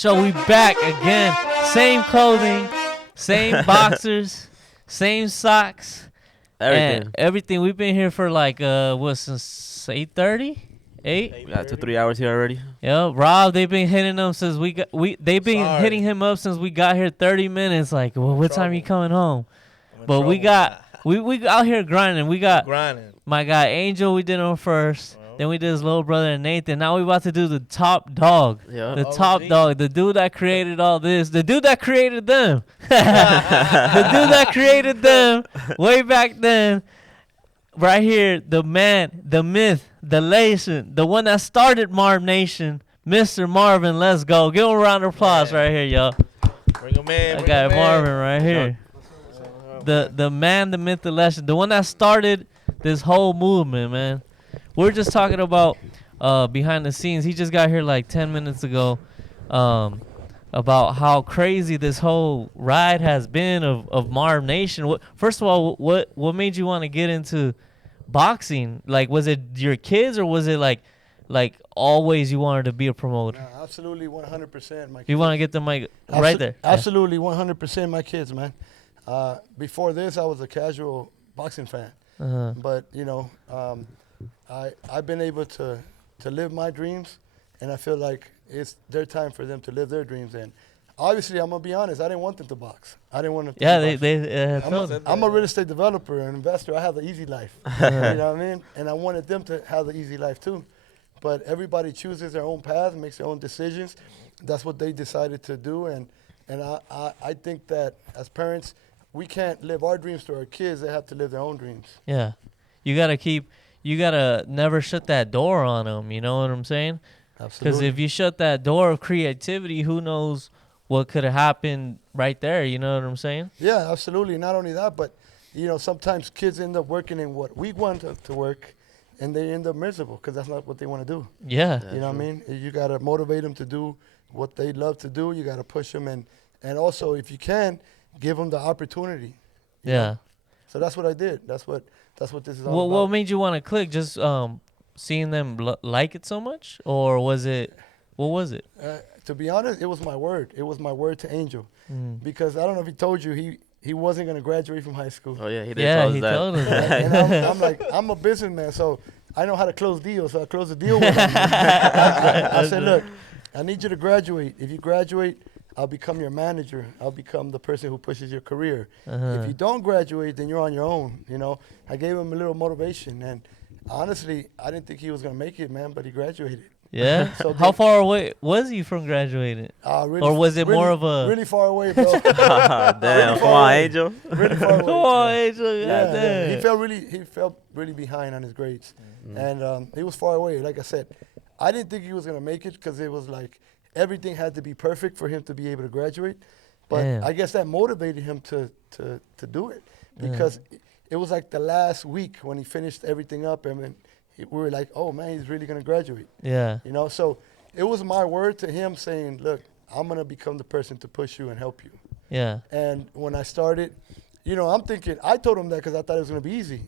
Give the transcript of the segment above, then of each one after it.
So we back again. Same clothing, same boxers, same socks. Everything. We've been here for like since 8:30? 8? We got 2-3 hours here already. Yeah, Rob, they've been hitting him since they've been hitting him up since we got here 30 minutes. Like, well, what time you coming home? But we out here grinding. We got my guy Angel, we did him first. Then we did his little brother Nathan. Now we about to do the top dog. Yeah. The top dog. The dude that created all this. The dude that created them. The dude that created them way back then. Right here, the man, the myth, the legend, the one that started Marvnation, Mr. Marvin. Let's go. Give him a round of applause right here, y'all. Bring him in. I got Marvin right here. The man, the myth, the legend, the one that started this whole movement, man. We're just talking about behind the scenes. He just got here like 10 minutes ago about how crazy this whole ride has been of Marvnation. First of all, what made you want to get into boxing? Like, was it your kids or was it like always you wanted to be a promoter? No, absolutely 100%. My kids. You want to get the mic right there? Absolutely 100% my kids, man. Before this, I was a casual boxing fan. Uh-huh. But, I've been able to live my dreams, and I feel like it's their time for them to live their dreams. And obviously, I'm going to be honest, I didn't want them to box. I didn't want them to box. I'm a real estate developer and investor. I have the easy life. You know what I mean? And I wanted them to have the easy life too. But everybody chooses their own path, makes their own decisions. That's what they decided to do. And I think that as parents, we can't live our dreams to our kids. They have to live their own dreams. Yeah. You gotta never shut that door on them. You know what I'm saying? Absolutely. Because if you shut that door of creativity, who knows what could have happened right there? You know what I'm saying? Yeah, absolutely. Not only that, but sometimes kids end up working in what we want to work, and they end up miserable because that's not what they want to do. Yeah. You know what I mean? You gotta motivate them to do what they love to do. You gotta push them, and also if you can, give them the opportunity. Yeah. So that's what I did. That's what this is all about. What made you want to click? Just seeing them like it so much, or was it? What was it? To be honest, it was my word. It was my word to Angel, because I don't know if he told you he wasn't gonna graduate from high school. Oh yeah, he did. Yeah, he told us that. And I'm like, I'm a businessman, so I know how to close deals. So I closed the deal with him. I said, look, I need you to graduate. If you graduate, I'll become your manager. I'll become the person who pushes your career. If you don't graduate, then you're on your own. I gave him a little motivation, and honestly, I didn't think he was gonna make it, man. But he graduated. Yeah. So how far away was he from graduating? Really, or was it really, more of a really far away, bro? Damn, come on, Angel. Really far away. Come on, Angel. Yeah. He felt really behind on his grades, and he was far away. Like I said, I didn't think he was gonna make it because it was like everything had to be perfect for him to be able to graduate. But I guess that motivated him to do it, because it was like the last week when he finished everything up, and then we were like, oh man, he's really gonna graduate. Yeah. So it was my word to him saying, look, I'm gonna become the person to push you and help you. Yeah. And when I started, I'm thinking, I told him that because I thought it was gonna be easy.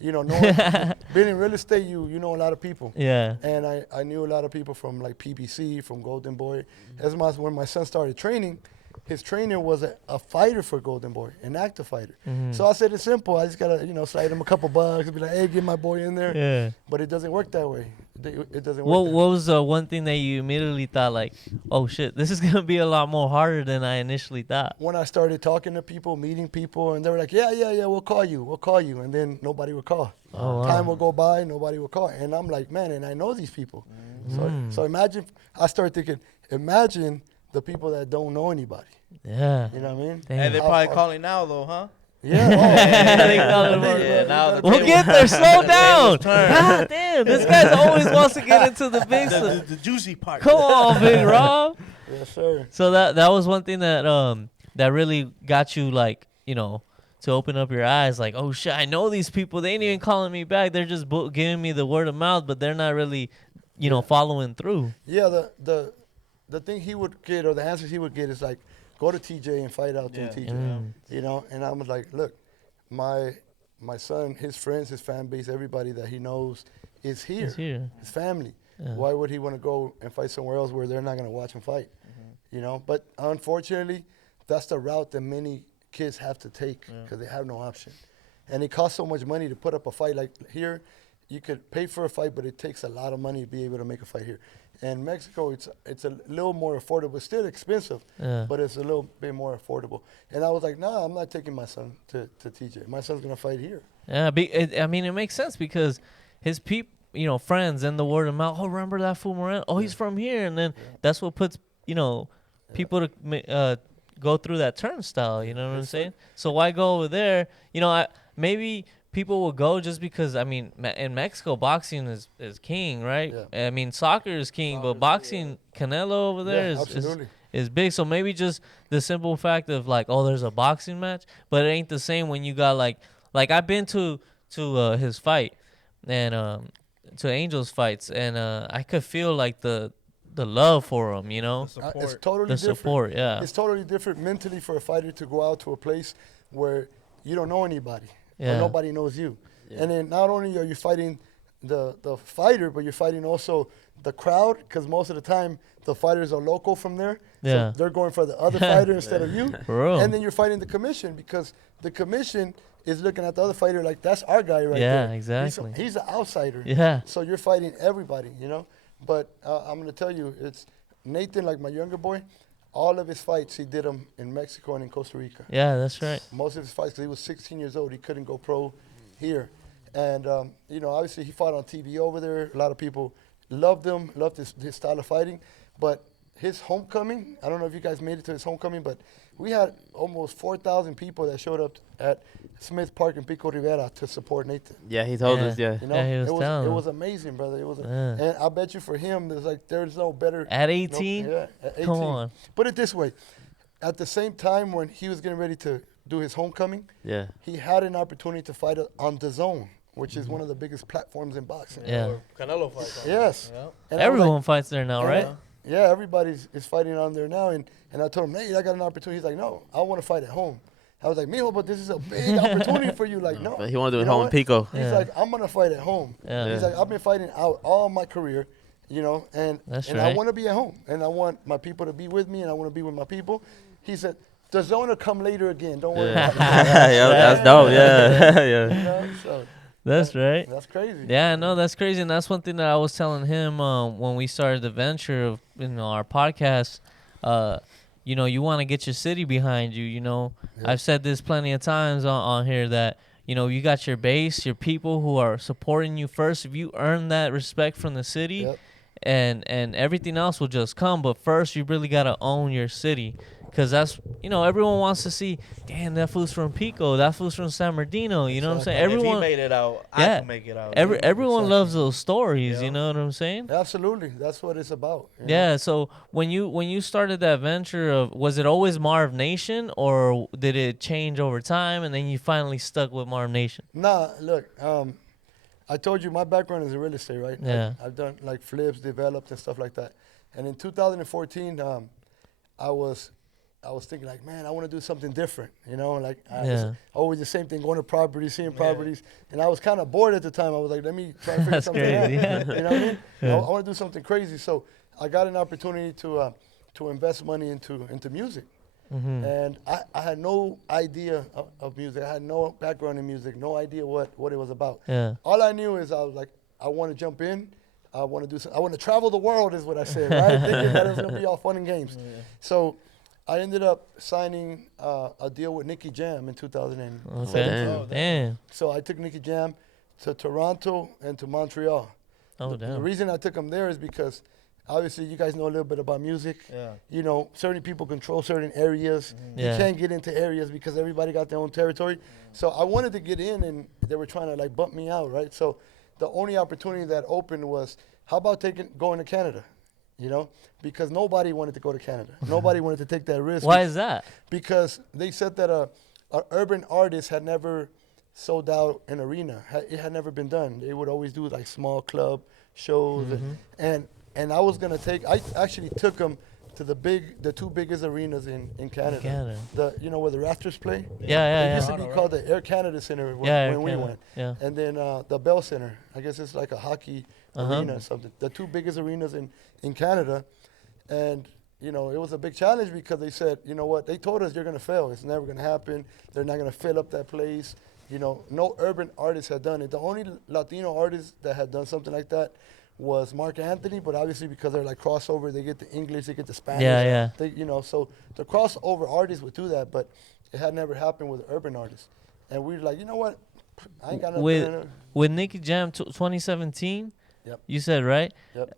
Being in real estate, you know a lot of people. Yeah. And I knew a lot of people from like PBC, from Golden Boy. As much when my son started training, his trainer was a fighter for Golden Boy, an active fighter. So I said, it's simple. I just gotta, slide him a couple bucks and be like, hey, get my boy in there. Yeah. But it doesn't work that way. It doesn't work. What was one thing that you immediately thought like, oh shit, this is gonna be a lot more harder than I initially thought? When I started talking to people, meeting people, and they were like, yeah, we'll call you, and then nobody would call. Oh, wow. Time will go by, nobody will call, and I'm like, man, and I know these people. So imagine, I started thinking, imagine the people that don't know anybody. Yeah. You know what I mean? And they're probably calling now though, huh? Yeah. We'll get there. Slow down. God damn, this guy always wants to get into the big stuff. The juicy part. Come on, Big Rob. Yes, sir. So that was one thing that that really got you like, to open up your eyes. Like, oh shit, I know these people. They ain't even calling me back. They're just giving me the word of mouth, but they're not really, following through. Yeah. The thing he would get, or the answers he would get, is like, go to TJ and fight out through TJ. And I was like, look, my son, his friends, his fan base, everybody that he knows is here. His family. Yeah. Why would he want to go and fight somewhere else where they're not going to watch him fight? you know. But unfortunately, that's the route that many kids have to take because they have no option. And it costs so much money to put up a fight. Like here, you could pay for a fight, but it takes a lot of money to be able to make a fight here. In Mexico, it's a little more affordable. It's still expensive, but it's a little bit more affordable. And I was like, nah, I'm not taking my son to TJ. My son's going to fight here. Yeah, I mean, it makes sense because his friends and the word of mouth, oh, remember that fool Moreno? Oh, he's from here. And then that's what puts, people to go through that turnstile, you know what I'm saying? So why go over there? Maybe people will go just because, I mean, in Mexico, boxing is king, right? Yeah. I mean, soccer is king, but boxing, Canelo over there is big. So maybe just the simple fact of like, oh, there's a boxing match, but it ain't the same when you got like I've been to his fight and to Angel's fights, and I could feel like the love for him, It's totally different. Support, yeah. It's totally different mentally for a fighter to go out to a place where you don't know anybody. Yeah. Or nobody knows you. Yeah. And then not only are you fighting the fighter, but you're fighting also the crowd, because most of the time the fighters are local from there. Yeah. So they're going for the other fighter instead of you. And then you're fighting the commission, because the commission is looking at the other fighter like, that's our guy right there. Yeah, exactly. He's an outsider. Yeah. So you're fighting everybody, But I'm going to tell you, it's Nathan, like my younger boy, all of his fights, he did them in Mexico and in Costa Rica. Yeah, that's right. Most of his fights, because he was 16 years old, he couldn't go pro here. And, obviously he fought on TV over there. A lot of people loved him, loved his style of fighting. But his homecoming, I don't know if you guys made it to his homecoming, but we had almost 4,000 people that showed up at Smith Park in Pico Rivera to support Nathan. Yeah, he told us, he was down. It was amazing, brother. And I bet you for him, there's no better. At 18? At 18. Come on. Put it this way. At the same time when he was getting ready to do his homecoming, he had an opportunity to fight on DAZN, which is one of the biggest platforms in boxing. Yeah. Canelo fights. Yes. Yeah. And everyone fights there now, right? Yeah, everybody is fighting on there now. And I told him, hey, I got an opportunity. He's like, no, I want to fight at home. I was like, mijo, but this is a big opportunity for you. Like, no. But he wanted to do it home in Pico. He's like, I'm going to fight at home. Yeah. He's like, I've been fighting out all my career, and I want to be at home. And I want my people to be with me, and I want to be with my people. He said, the zone will come later again. Don't worry about it. That's dope. Yeah. So that's right. That's crazy. Yeah, no, that's crazy. And that's one thing that I was telling him when we started the venture of our podcast. You want to get your city behind you. Yeah. I've said this plenty of times on here that, you got your base, your people who are supporting you first. If you earn that respect from the city, and everything else will just come. But first, you really got to own your city. Because that's, everyone wants to see, damn, that fool's from Pico, that fool's from San Bernardino, you know what I'm saying? Everyone, if he made it out, I can make it out. Everyone loves those stories, you know what I'm saying? Absolutely. That's what it's about. Yeah, so when you started that venture, was it always Marvnation, or did it change over time, and then you finally stuck with Marvnation? Nah, look, I told you my background is in real estate, right? Yeah. I've done, flips, developed, and stuff like that. And in 2014, I was thinking, man, I want to do something different, always the same thing, going to properties, seeing properties. And I was kind of bored at the time. I was like, let me try to figure something out. You know what I mean? I want to do something crazy. So I got an opportunity to invest money into music. Mm-hmm. And I had no idea of music. I had no background in music, no idea what it was about. Yeah. All I knew is I was like, I want to jump in. I want to do something. I want to travel the world is what I said, right? Thinking that it was going to be all fun and games. Yeah. So I ended up signing a deal with Nicky Jam in 2017. Okay. Damn. So I took Nicky Jam to Toronto and to Montreal. Oh, damn. The reason I took him there is because obviously you guys know a little bit about music. Yeah. Certain people control certain areas. Yeah. You can't get into areas because everybody got their own territory. So I wanted to get in, and they were trying to bump me out, right? So the only opportunity that opened was, how about going to Canada? Because nobody wanted to go to Canada. Nobody wanted to take that risk. Why is that? Because they said that a urban artist had never sold out an arena. It had never been done. They would always do small club shows. Mm-hmm. And I was going to I actually took them to the two biggest arenas in Canada. Where the Raptors play? Yeah. It used to be called the Air Canada Center when we went. Yeah. And then the Bell Center. I guess it's like a hockey arena or something. The two biggest arenas in Canada. And you know, it was a big challenge because they said, you know what, they told us you're going to fail. It's never going to happen. They're not going to fill up that place. You know, no urban artist had done it. The only Latino artist that had done something like that was Mark Anthony, but obviously because they're like crossover, they get the English, they get the Spanish. Yeah. They, you know, so the crossover artists would do that, but it had never happened with urban artists. And we were like, you know what, I ain't got nothing. With Nicky Jam 2017, Yep. You said, right? Yep.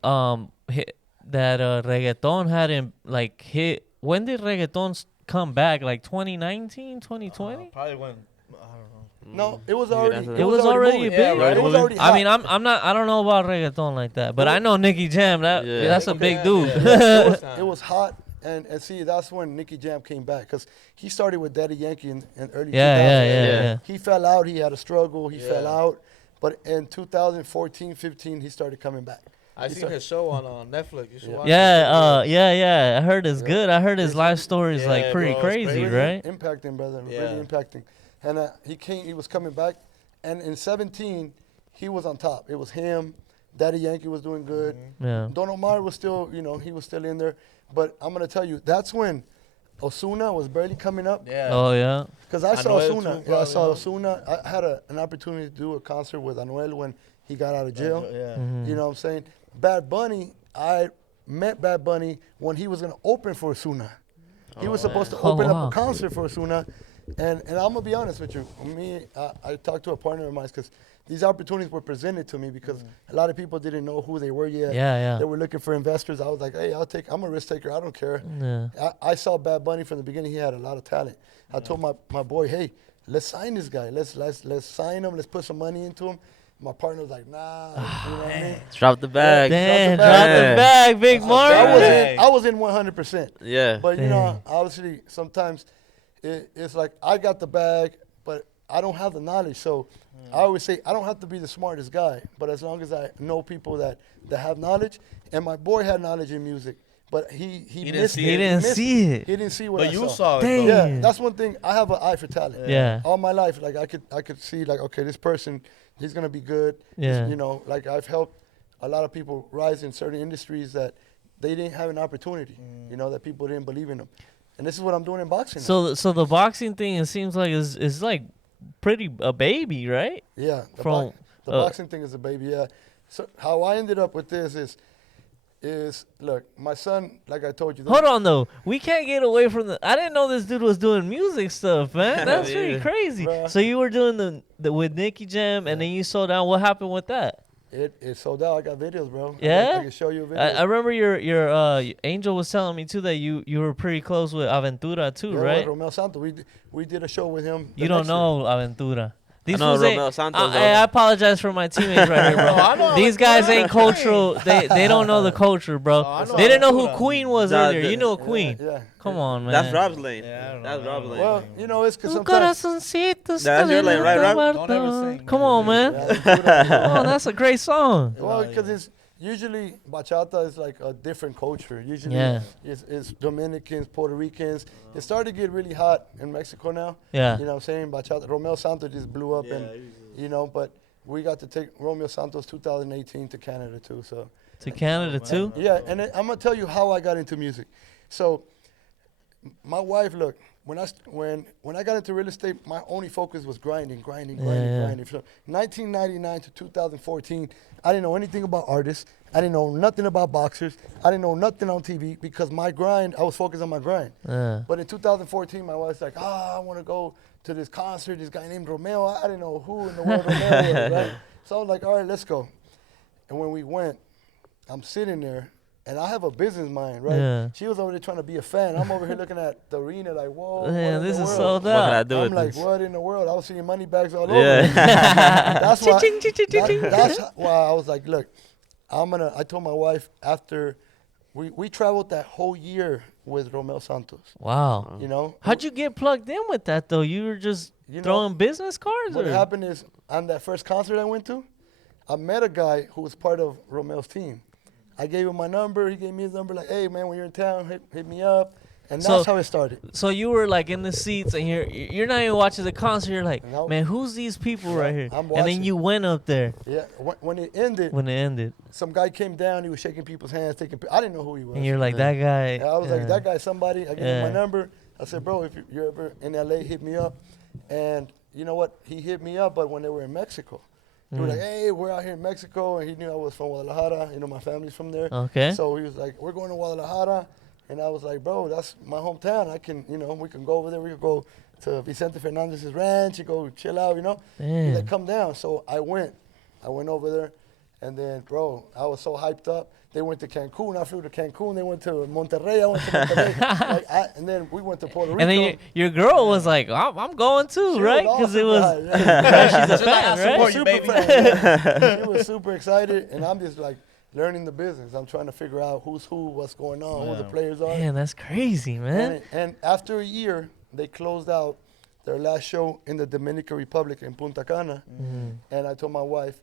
That reggaeton hadn't like hit. When did reggaeton come back? Like 2019, 2020? Probably when, I don't know. No, it was already. It was already moving. big. Yeah, right? It was already hot. I mean, I'm not. I don't know about reggaeton like that, but I know Nicky Jam. That's a big dude. It was hot, and see, that's when Nicky Jam came back because he started with Daddy Yankee in early 2000s. Yeah. He fell out. He had a struggle. He fell out, but in 2014, 15, he started coming back. I seen his show on Netflix. You should watch it. Yeah. I heard it's good. I heard his life story is like pretty bro, crazy, right? Impacting, brother. Yeah. Really impacting. And he was coming back, and in 17, he was on top. It was him. Daddy Yankee was doing good. Yeah. Don Omar was still, you know, he was still in there. But I'm gonna tell you, that's when Ozuna was barely coming up. Yeah. Oh yeah. Because I saw Anuel Ozuna. too, Yeah, I saw probably, Ozuna. I had an opportunity to do a concert with Anuel when he got out of jail. Yeah. You know what I'm saying? Bad Bunny, I met Bad Bunny when he was gonna open for Ozuna. He was supposed to open up a concert for Ozuna. And I'm going to be honest with you. I talked to a partner of mine because these opportunities were presented to me because a lot of people didn't know who they were yet. Yeah. They were looking for investors. I was like, hey, I'm a risk taker. I don't care. Yeah. I saw Bad Bunny from the beginning. He had a lot of talent. I told my boy, hey, let's sign this guy. Let's sign him. Let's put some money into him. My partner was like, nah. You know what I mean? Drop the bag. Damn, drop the bag, Big Marvin. I was in 100%. Yeah. But, you know, obviously, sometimes it's like I got the bag, but I don't have the knowledge. So I always say I don't have to be the smartest guy, but as long as I know people that have knowledge, and my boy had knowledge in music, but he missed it. He didn't see it. He didn't see what But I you saw saw it, though. Yeah, that's one thing. I have an eye for talent. Yeah. All my life, like I could see like, okay, this person, he's gonna be good. Yeah. You know, like I've helped a lot of people rise in certain industries that they didn't have an opportunity. You know, that people didn't believe in them. And this is what I'm doing in boxing. So the boxing thing, it seems like is like pretty a baby, right? Yeah. The boxing thing is a baby. Yeah. So how I ended up with this is look, my son, like I told you. Hold on though, we can't get away from the. I didn't know this dude was doing music stuff, man. That's pretty crazy. Bruh. So you were doing the with Nicky Jam, and then you sold down. What happened with that? It sold out. I got videos, bro. Yeah? I can show you a video. I remember your Angel was telling me too that you were pretty close with Aventura too, right? Romeo Santos. We did a show with him. You don't know Aventura. I know Romeo Santos. I apologize for my teammates right here, bro. These guys ain't cultural. They don't know the culture, bro. They didn't know who Queen was earlier. You know Queen. Yeah. Come on, man. That's Rob's lane. Yeah, I don't That's know. Rob's lane. Well, you know, it's because Un sometimes. corazoncito That's your lane, right, Rob? Don't ever sing, Come man. on, man. Come on, that's a great song. Well, because it's usually bachata is like a different culture. Usually it's Dominicans, Puerto Ricans. It started to get really hot in Mexico now. Yeah. You know what I'm saying? Bachata. Romeo Santos just blew up and, you know, but we got to take Romeo Santos 2018 to Canada too. So. To Canada too? Yeah, and I'm going to tell you how I got into music. So my wife, look, when I got into real estate, my only focus was grinding. From 1999 to 2014, I didn't know anything about artists. I didn't know nothing about boxers. I didn't know nothing on TV because my grind, I was focused on my grind. But in 2014, my wife's like, I want to go to this concert, this guy named Romeo. I didn't know who in the world Romeo was, right? So I was like, all right, let's go. And when we went, I'm sitting there. And I have a business mind, right? Yeah. She was over there trying to be a fan. I'm over here looking at the arena like, whoa. Man, this is world? sold What can I out. do I'm with like, this? what in the world? I was seeing money bags all over. Yeah. That's why. Ching, ching, ching, ching, ching. That's why I was like, look, I told my wife after we traveled that whole year with Romeo Santos. Wow. You know? How'd you get plugged in with that though? You were just throwing business cards? What or? happened is on that first concert I went to, I met a guy who was part of Romeo's team. I gave him my number. He gave me his number. Like, hey, man, when you're in town, hit me up. And that's how it started. So you were like in the seats, and you're not even watching the concert. You're like, Nope. man, who's these people right here? I'm And watching. then you went up there. Yeah, when it ended, some guy came down. He was shaking people's hands, I didn't know who he was. And you're like, that guy. I was like, that guy's somebody. I gave him my number. I said, bro, if you're ever in LA, hit me up. And you know what? He hit me up, but when they were in Mexico. He was like, hey, we're out here in Mexico. And he knew I was from Guadalajara. You know, my family's from there. Okay. So he was like, we're going to Guadalajara. And I was like, bro, that's my hometown. I can, we can go over there. We could go to Vicente Fernandez's ranch and go chill out, He's like, come down. So I went over there. And then, bro, I was so hyped up. They went to Cancun. I flew to Cancun. They went to Monterrey. I went to Monterrey. And then we went to Puerto Rico. And then your girl was like, I'm going too, right? Because it was, she's a fan, right? She was super excited. And I'm just like learning the business. I'm trying to figure out who's who, what's going on, who the players are. Man, that's crazy, man. And after a year, they closed out their last show in the Dominican Republic in Punta Cana. And I told my wife,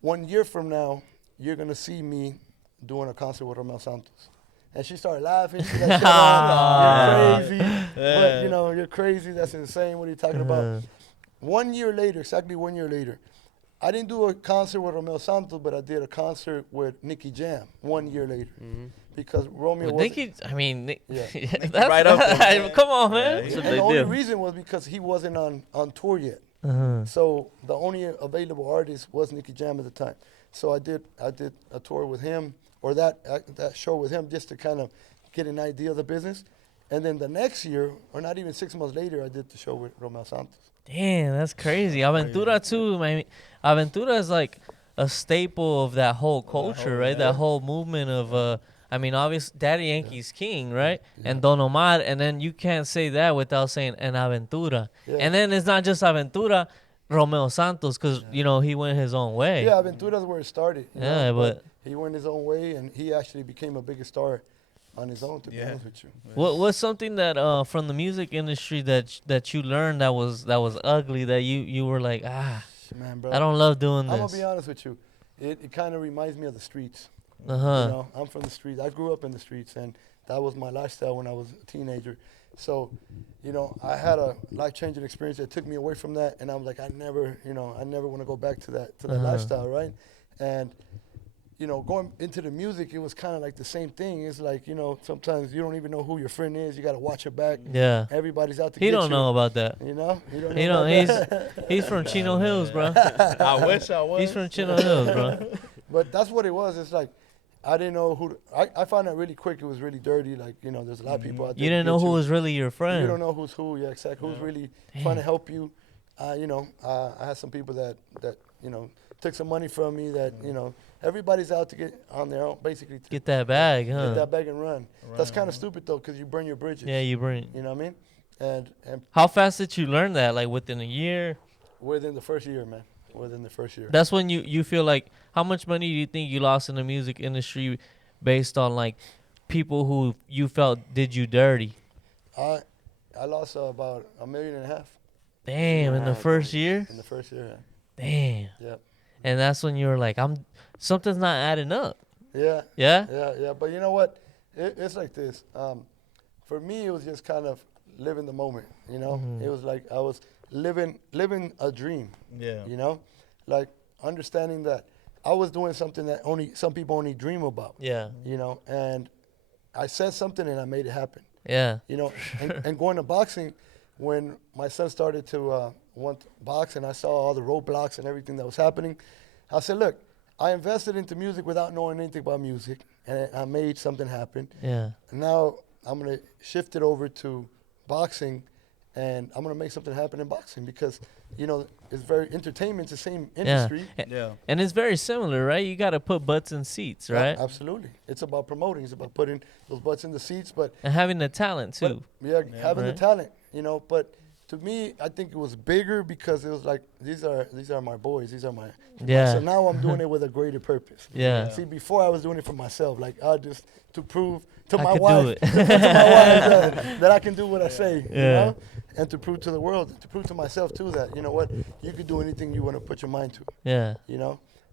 1 year from now, you're going to see me doing a concert with Romeo Santos. And she started laughing. She's like, you're crazy. But, you're crazy. That's insane. What are you talking about? 1 year later, exactly 1 year later, I didn't do a concert with Romeo Santos, but I did a concert with Nicky Jam 1 year later. Because Romeo was... Nicky, I mean, that's right up there. Come on, man. Yeah, and the only reason was because he wasn't on tour yet. So the only available artist was Nicky Jam at the time. So I did a tour with him, or that show with him, just to kind of get an idea of the business. And then the next year, or not even 6 months later, I did the show with Romeo Santos. Damn, that's crazy. Aventura too, man. Aventura is like a staple of that whole culture, right? That whole movement of obviously Daddy Yankee's king, right? Yeah. And Don Omar, and then you can't say that without saying an Aventura. Yeah. And then it's not just Aventura, Romeo Santos, because, he went his own way. Yeah, Aventura's where it started. But he went his own way, and he actually became a bigger star on his own, to be honest with you. What's something that from the music industry that you learned that was ugly, that you were like, man, bro, I don't love doing this? I'm going to be honest with you. It kind of reminds me of the streets. I'm from the streets. I grew up in the streets, and that was my lifestyle when I was a teenager. So, I had a life-changing experience that took me away from that, and I'm like, I never want to go back to that lifestyle, right? And, going into the music, it was kind of like the same thing. It's like, sometimes you don't even know who your friend is. You got to watch your back. Yeah. Everybody's out to get you. He don't know about that. He don't he's from Chino Hills, bro. I wish I was. He's from Chino Hills, bro. But that's what it was. It's like, I didn't know who. I found out really quick. It was really dirty. Like, there's a lot of people out there. You didn't know who was really your friend. You don't know who's who. Yeah, exactly. Who's really trying to help you. I had some people that took some money from me. That everybody's out to get on their own, basically. Get that bag, huh? Get that bag and run. That's kind of stupid though, because you burn your bridges. Yeah, you burn. You know what I mean? And how fast did you learn that? Like within a year? Within the first year, man. Within the first year. That's when you feel like, how much money do you think you lost in the music industry based on like people who you felt did you dirty? I lost about $1.5 million. Damn, in the first year? In the first year, yeah. Damn. Yep. And that's when you were like, something's not adding up. Yeah. Yeah? Yeah. But you know what? It's like this. For me, it was just kind of living the moment, It was like I was living a dream. Yeah. Like understanding that I was doing something that some people only dream about. Yeah. And I said something and I made it happen. Yeah. And going to boxing, when my son started to want to box and I saw all the roadblocks and everything that was happening, I said, look, I invested into music without knowing anything about music, and I made something happen. Yeah. Now I'm going to shift it over to boxing, and I'm going to make something happen in boxing because, it's very entertainment's the same industry. Yeah. And it's very similar, right? You got to put butts in seats, right? Yeah, absolutely. It's about promoting. It's about putting those butts in the seats, and having the talent too. Having the talent, But to me, I think it was bigger because it was like these are my boys. These are my. Yeah. So now I'm doing it with a greater purpose. Yeah. See, before I was doing it for myself, like just to prove to my wife that I can do what I say. Yeah. And to prove to the world, to prove to myself too that you know what, you could do anything you want to put your mind to. Yeah.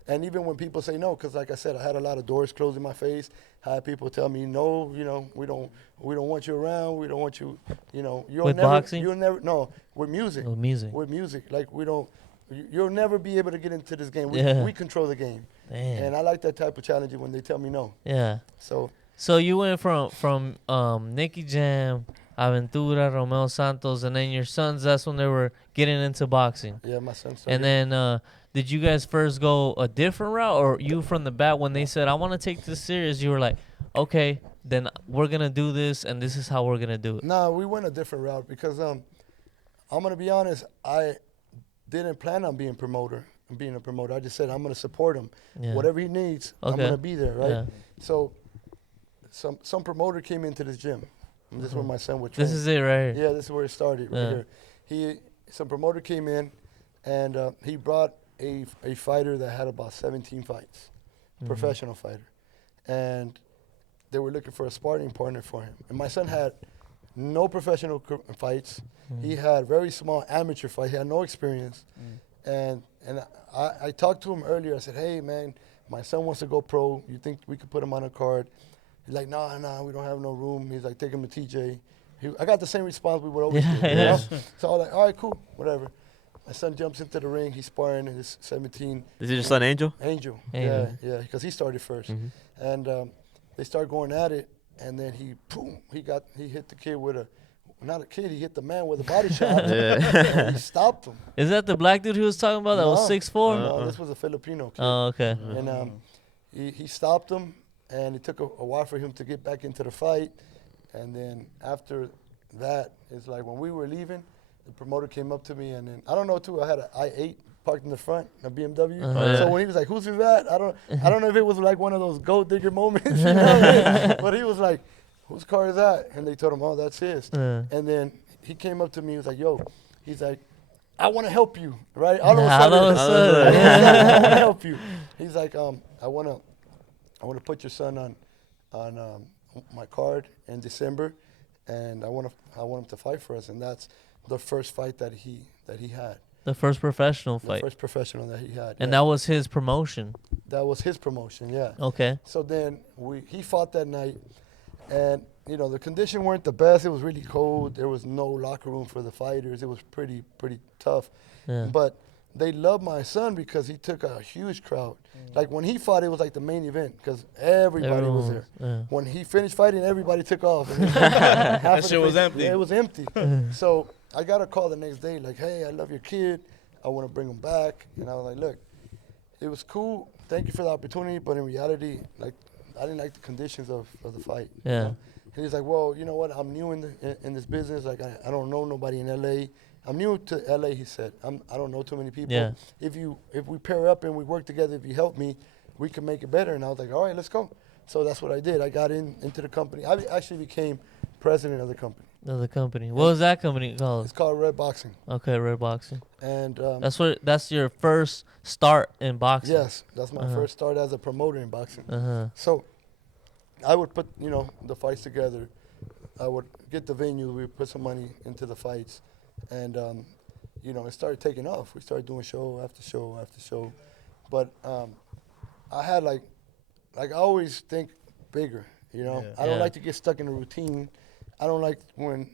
And even when people say no, because like I said, I had a lot of doors closed in my face. I had people tell me, no, we don't want you around. We don't want you, with boxing? You'll never, no, with music. With music. With music. Like, you'll never be able to get into this game. We control the game. Damn. And I like that type of challenge when they tell me no. Yeah. So you went from Nicky Jam, Aventura, Romeo Santos, and then your sons, that's when they were getting into boxing. Yeah, my son started. And then did you guys first go a different route, or you from the bat when they said, I want to take this serious, you were like, okay, then we're going to do this, and this is how we're going to do it? No, we went a different route because I'm going to be honest, I didn't plan on being a promoter. I just said I'm going to support him. Yeah. Whatever he needs, I'm going to be there, right? Yeah. So some promoter came into this gym. And this is where my son would train. This is it right here. Yeah, this is where it started right here. Some promoter came in, and he brought a fighter that had about 17 fights, professional fighter. And they were looking for a sparring partner for him. And my son had no professional fights. He had very small amateur fights. He had no experience. And I talked to him earlier. I said, hey, man, my son wants to go pro. You think we could put him on a card? He's like, nah, we don't have no room. He's like, take him to TJ. I got the same response we would always do. So I was like, all right, cool, whatever. My son jumps into the ring. He's sparring. He's 17. Is it your son Angel? Angel. Yeah, because he started first. And they start going at it, and then he hit the kid with he hit the man with a body shot. And he stopped him. Is that the black dude he was talking about that was 6'4"? No, this was a Filipino kid. Oh, okay. And he stopped him, and it took a while for him to get back into the fight. And then after that, it's like when we were leaving, the promoter came up to me, and then I don't know too. I had an I-8 parked in the front, a BMW. So when he was like, "Who's that?" I don't know if it was like one of those gold digger moments, you know what I mean? But he was like, "Whose car is that?" And they told him, "Oh, that's his." And then he came up to me. He was like, "Yo," he's like, "I want to help you, right?" All of a sudden, I want to help you. He's like, "I want to put your son on my card in December, and I want him to fight for us." And that's the first fight that he had. The first professional fight. The first professional that he had. And that was his promotion. That was his promotion, yeah. Okay. So then he fought that night, and the conditions weren't the best. It was really cold. There was no locker room for the fighters. It was pretty tough. Yeah. But they loved my son because he took a huge crowd. Like when he fought, it was like the main event because everybody was there. Yeah. When he finished fighting, everybody took off. That shit was empty. Yeah, it was empty. So I got a call the next day like, "Hey, I love your kid. I want to bring him back." And I was like, "Look, it was cool. Thank you for the opportunity, but in reality, like, I didn't like the conditions of the fight." Yeah. And he's like, "Well, you know what? I'm new in this business. Like, I don't know nobody in L.A. I'm new to L.A." He said, "I don't know too many people. Yeah. If we pair up and we work together, if you help me, we can make it better." And I was like, "All right, let's go." So that's what I did. I got into the company. I actually became president of the company. What was that company called? It's called Red Boxing. Okay, Red Boxing. And that's your first start in boxing. Yes, that's my first start as a promoter in boxing. So I would put the fights together. I would get the venue. We put some money into the fights, and it started taking off. We started doing show after show after show, but I had like I always think bigger. I don't like to get stuck in a routine. I don't like when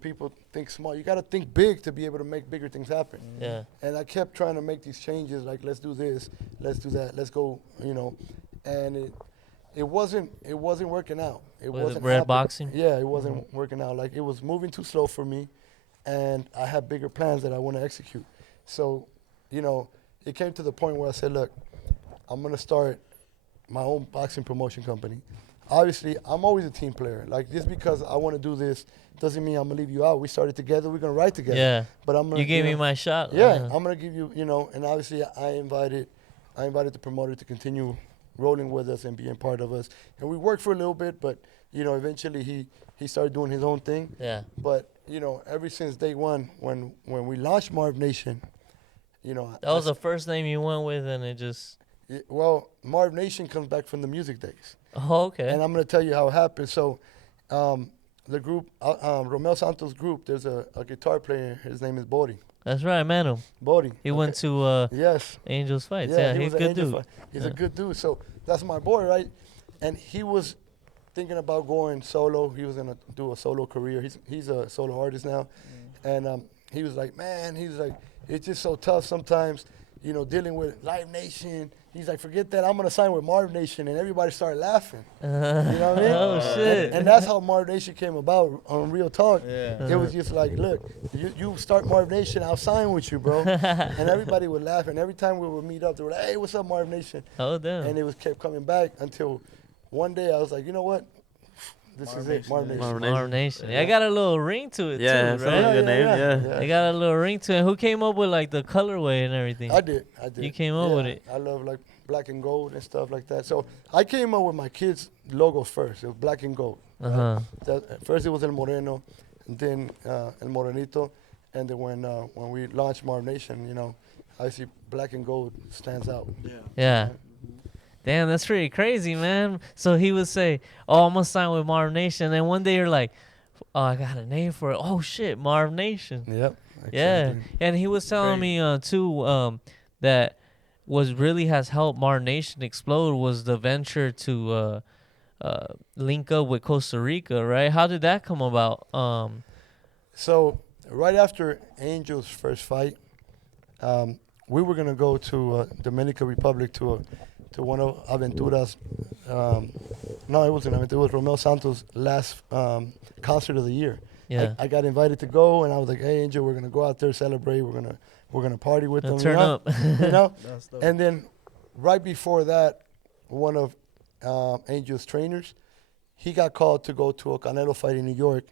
people think small. You got to think big to be able to make bigger things happen. Yeah. And I kept trying to make these changes, like let's do this, let's do that, let's go, and it wasn't working out. It wasn't Red Boxing? Yeah, it wasn't working out. Like it was moving too slow for me, and I had bigger plans that I want to execute. So, it came to the point where I said, look, I'm gonna start my own boxing promotion company. Obviously, I'm always a team player. Like, just because I want to do this doesn't mean I'm going to leave you out. We started together. We're going to ride together. Yeah. But I'm gonna, you gave me my shot. Yeah. I'm going to give you, and obviously I invited the promoter to continue rolling with us and being part of us. And we worked for a little bit, but, eventually he started doing his own thing. Yeah. But, ever since day one, when we launched Marvnation, that was the first name you went with, and it just... Well, Marvnation comes back from the music days. Oh, okay. And I'm going to tell you how it happened. So the group, Romel Santos' group, there's a guitar player. His name is Bori. That's right, I met him. Bori. He went to yes. Angels Fights. Yeah, he's a good dude. He's a good dude. So that's my boy, right? And he was thinking about going solo. He was gonna do a solo career. He's a solo artist now, and he was like, man, it's just so tough sometimes, dealing with Live Nation. He's like, forget that. I'm gonna sign with Marvnation, and everybody started laughing. You know what I mean? Oh shit! And that's how Marvnation came about. On Real Talk, Yeah. it was just like, look, you start Marvnation, I'll sign with you, bro. And everybody would laugh, and every time we would meet up, they were like, hey, what's up, Marvnation? Oh damn! And it kept coming back until one day I was like, you know what? This is it, Marvnation. Marvnation. Yeah, I got a little ring to it too, right? A good name. Yeah. I got a little ring to it. Who came up with like the colorway and everything? I did. You came up with it. I love like black and gold and stuff like that. So I came up with my kids' logo first. It was black and gold. First it was El Moreno, and then El Morenito, and then when we launched Marvnation, obviously black and gold stands out. Yeah. Damn, that's pretty crazy, man. So he would say, oh, I'm going to sign with Marvnation. And then one day you're like, oh, I got a name for it. Oh, shit, Marvnation. Yep. Exactly. Yeah. And he was telling me, too, that what really has helped Marvnation explode was the venture to link up with Costa Rica, right? How did that come about? So right after Angel's first fight, we were going to go to Dominican Republic to one of Aventura's, no, it wasn't Aventura, it was Romel Santos' last concert of the year. Yeah. I got invited to go, and I was like, hey, Angel, we're going to go out there, celebrate, we're gonna party with them. Turn up. And then right before that, one of Angel's trainers, he got called to go to a Canelo fight in New York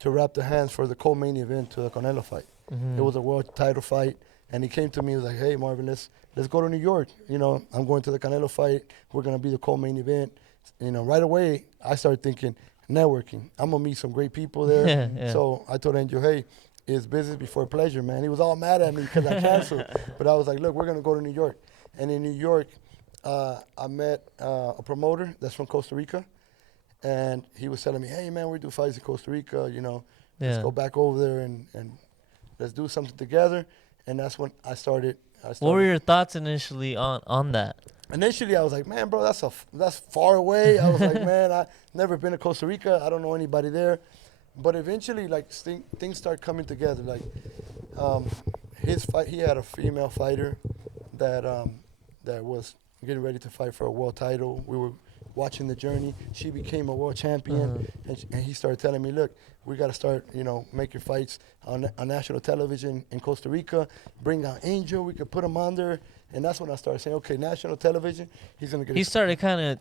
to wrap the hands for the co-main event to the Canelo fight. It was a world title fight. And he came to me, he was like, hey, Marvin, let's go to New York. I'm going to the Canelo fight. We're going to be the co-main event. Right away, I started thinking, networking. I'm going to meet some great people there. Yeah. So I told Angel, hey, it's business before pleasure, man. He was all mad at me because I canceled. But I was like, look, we're going to go to New York. And in New York, I met a promoter that's from Costa Rica. And he was telling me, hey, man, we do fights in Costa Rica. Let's go back over there and let's do something together. And that's when I started. What were your thoughts initially on that? Initially, I was like, man, bro, that's far away. I was like, man, I've never been to Costa Rica. I don't know anybody there. But eventually, like, things start coming together. Like, his fight, he had a female fighter that was getting ready to fight for a world title. We were watching the journey. She became a world champion, and he started telling me, look, we got to start, making fights on national television in Costa Rica. Bring out Angel. We could put him on there. And that's when I started saying, okay, national television, he's going to get He started kind of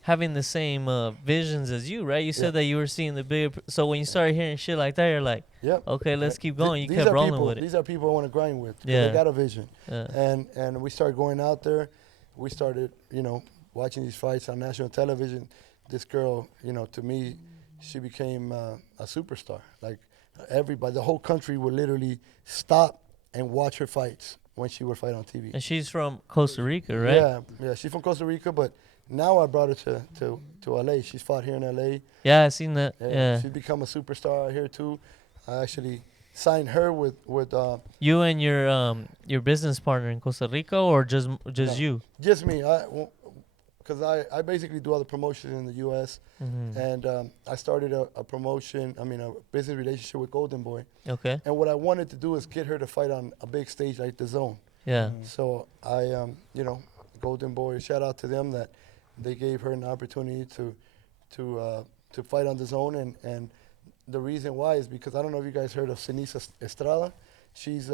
having the same visions as you, right? You said that you were seeing the bigger. So when you started hearing shit like that, you're like, okay, let's keep going. You kept rolling with it. These are people I want to grind with. They got a vision. And we started going out there. We started, watching these fights on national television. This girl, to me, she became a superstar. Like, everybody, the whole country would literally stop and watch her fights when she would fight on TV. And she's from Costa Rica, right? Yeah, she's from Costa Rica, but now I brought her to LA. She's fought here in LA. Yeah, I seen that. Yeah. She's become a superstar out here too. I actually signed her with you and your business partner in Costa Rica, or just you? Just me. Because I basically do all the promotions in the U.S. And I started a business relationship with Golden Boy. Okay. And what I wanted to do is get her to fight on a big stage like the Zone. Yeah. So I, Golden Boy, shout out to them that they gave her an opportunity to fight on the Zone. And the reason why is because I don't know if you guys heard of Denise Estrada. She's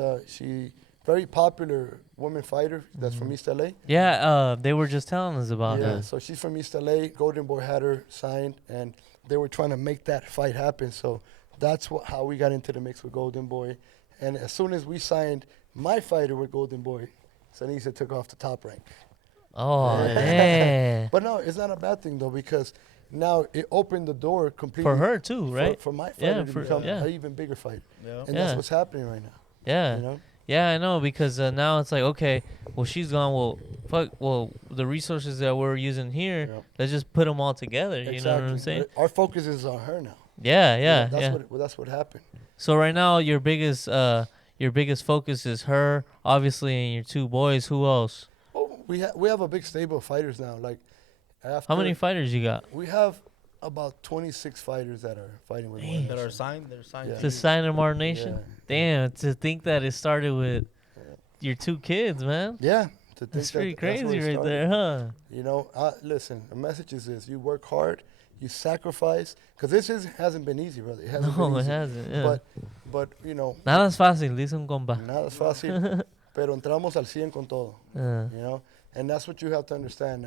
very popular woman fighter that's from East LA. Yeah, they were just telling us about that. So she's from East LA. Golden Boy had her signed, and they were trying to make that fight happen. So that's how we got into the mix with Golden Boy. And as soon as we signed my fighter with Golden Boy, Sanisa took off the top rank. Oh, yeah. But no, it's not a bad thing, though, because now it opened the door completely. For her, too, right? For my fighter to become an even bigger fight. And that's what's happening right now. Yeah. Yeah, I know, because now it's like, okay, well, she's gone. Well, the resources that we're using here, let's just put them all together. You know what I'm saying? Our focus is on her now. That's what happened. So right now, your biggest focus is her, obviously, and your 2 boys. Who else? Oh, we have a big stable of fighters now. Like, how many fighters you got? We have about 26 fighters that are fighting with Marvnation. That are signed. They're signed. Yeah. To sign in Marvnation? Yeah. Damn, to think that it started with your 2 kids, man. Yeah. That's pretty crazy right there, huh? You know, listen, the message is this. You work hard, you sacrifice, because hasn't been easy, brother. It hasn't been easy. It hasn't, yeah. But, you know. Nada es fácil, dice un compa. Nada es fácil, pero entramos al 100 con todo, you know? And that's what you have to understand.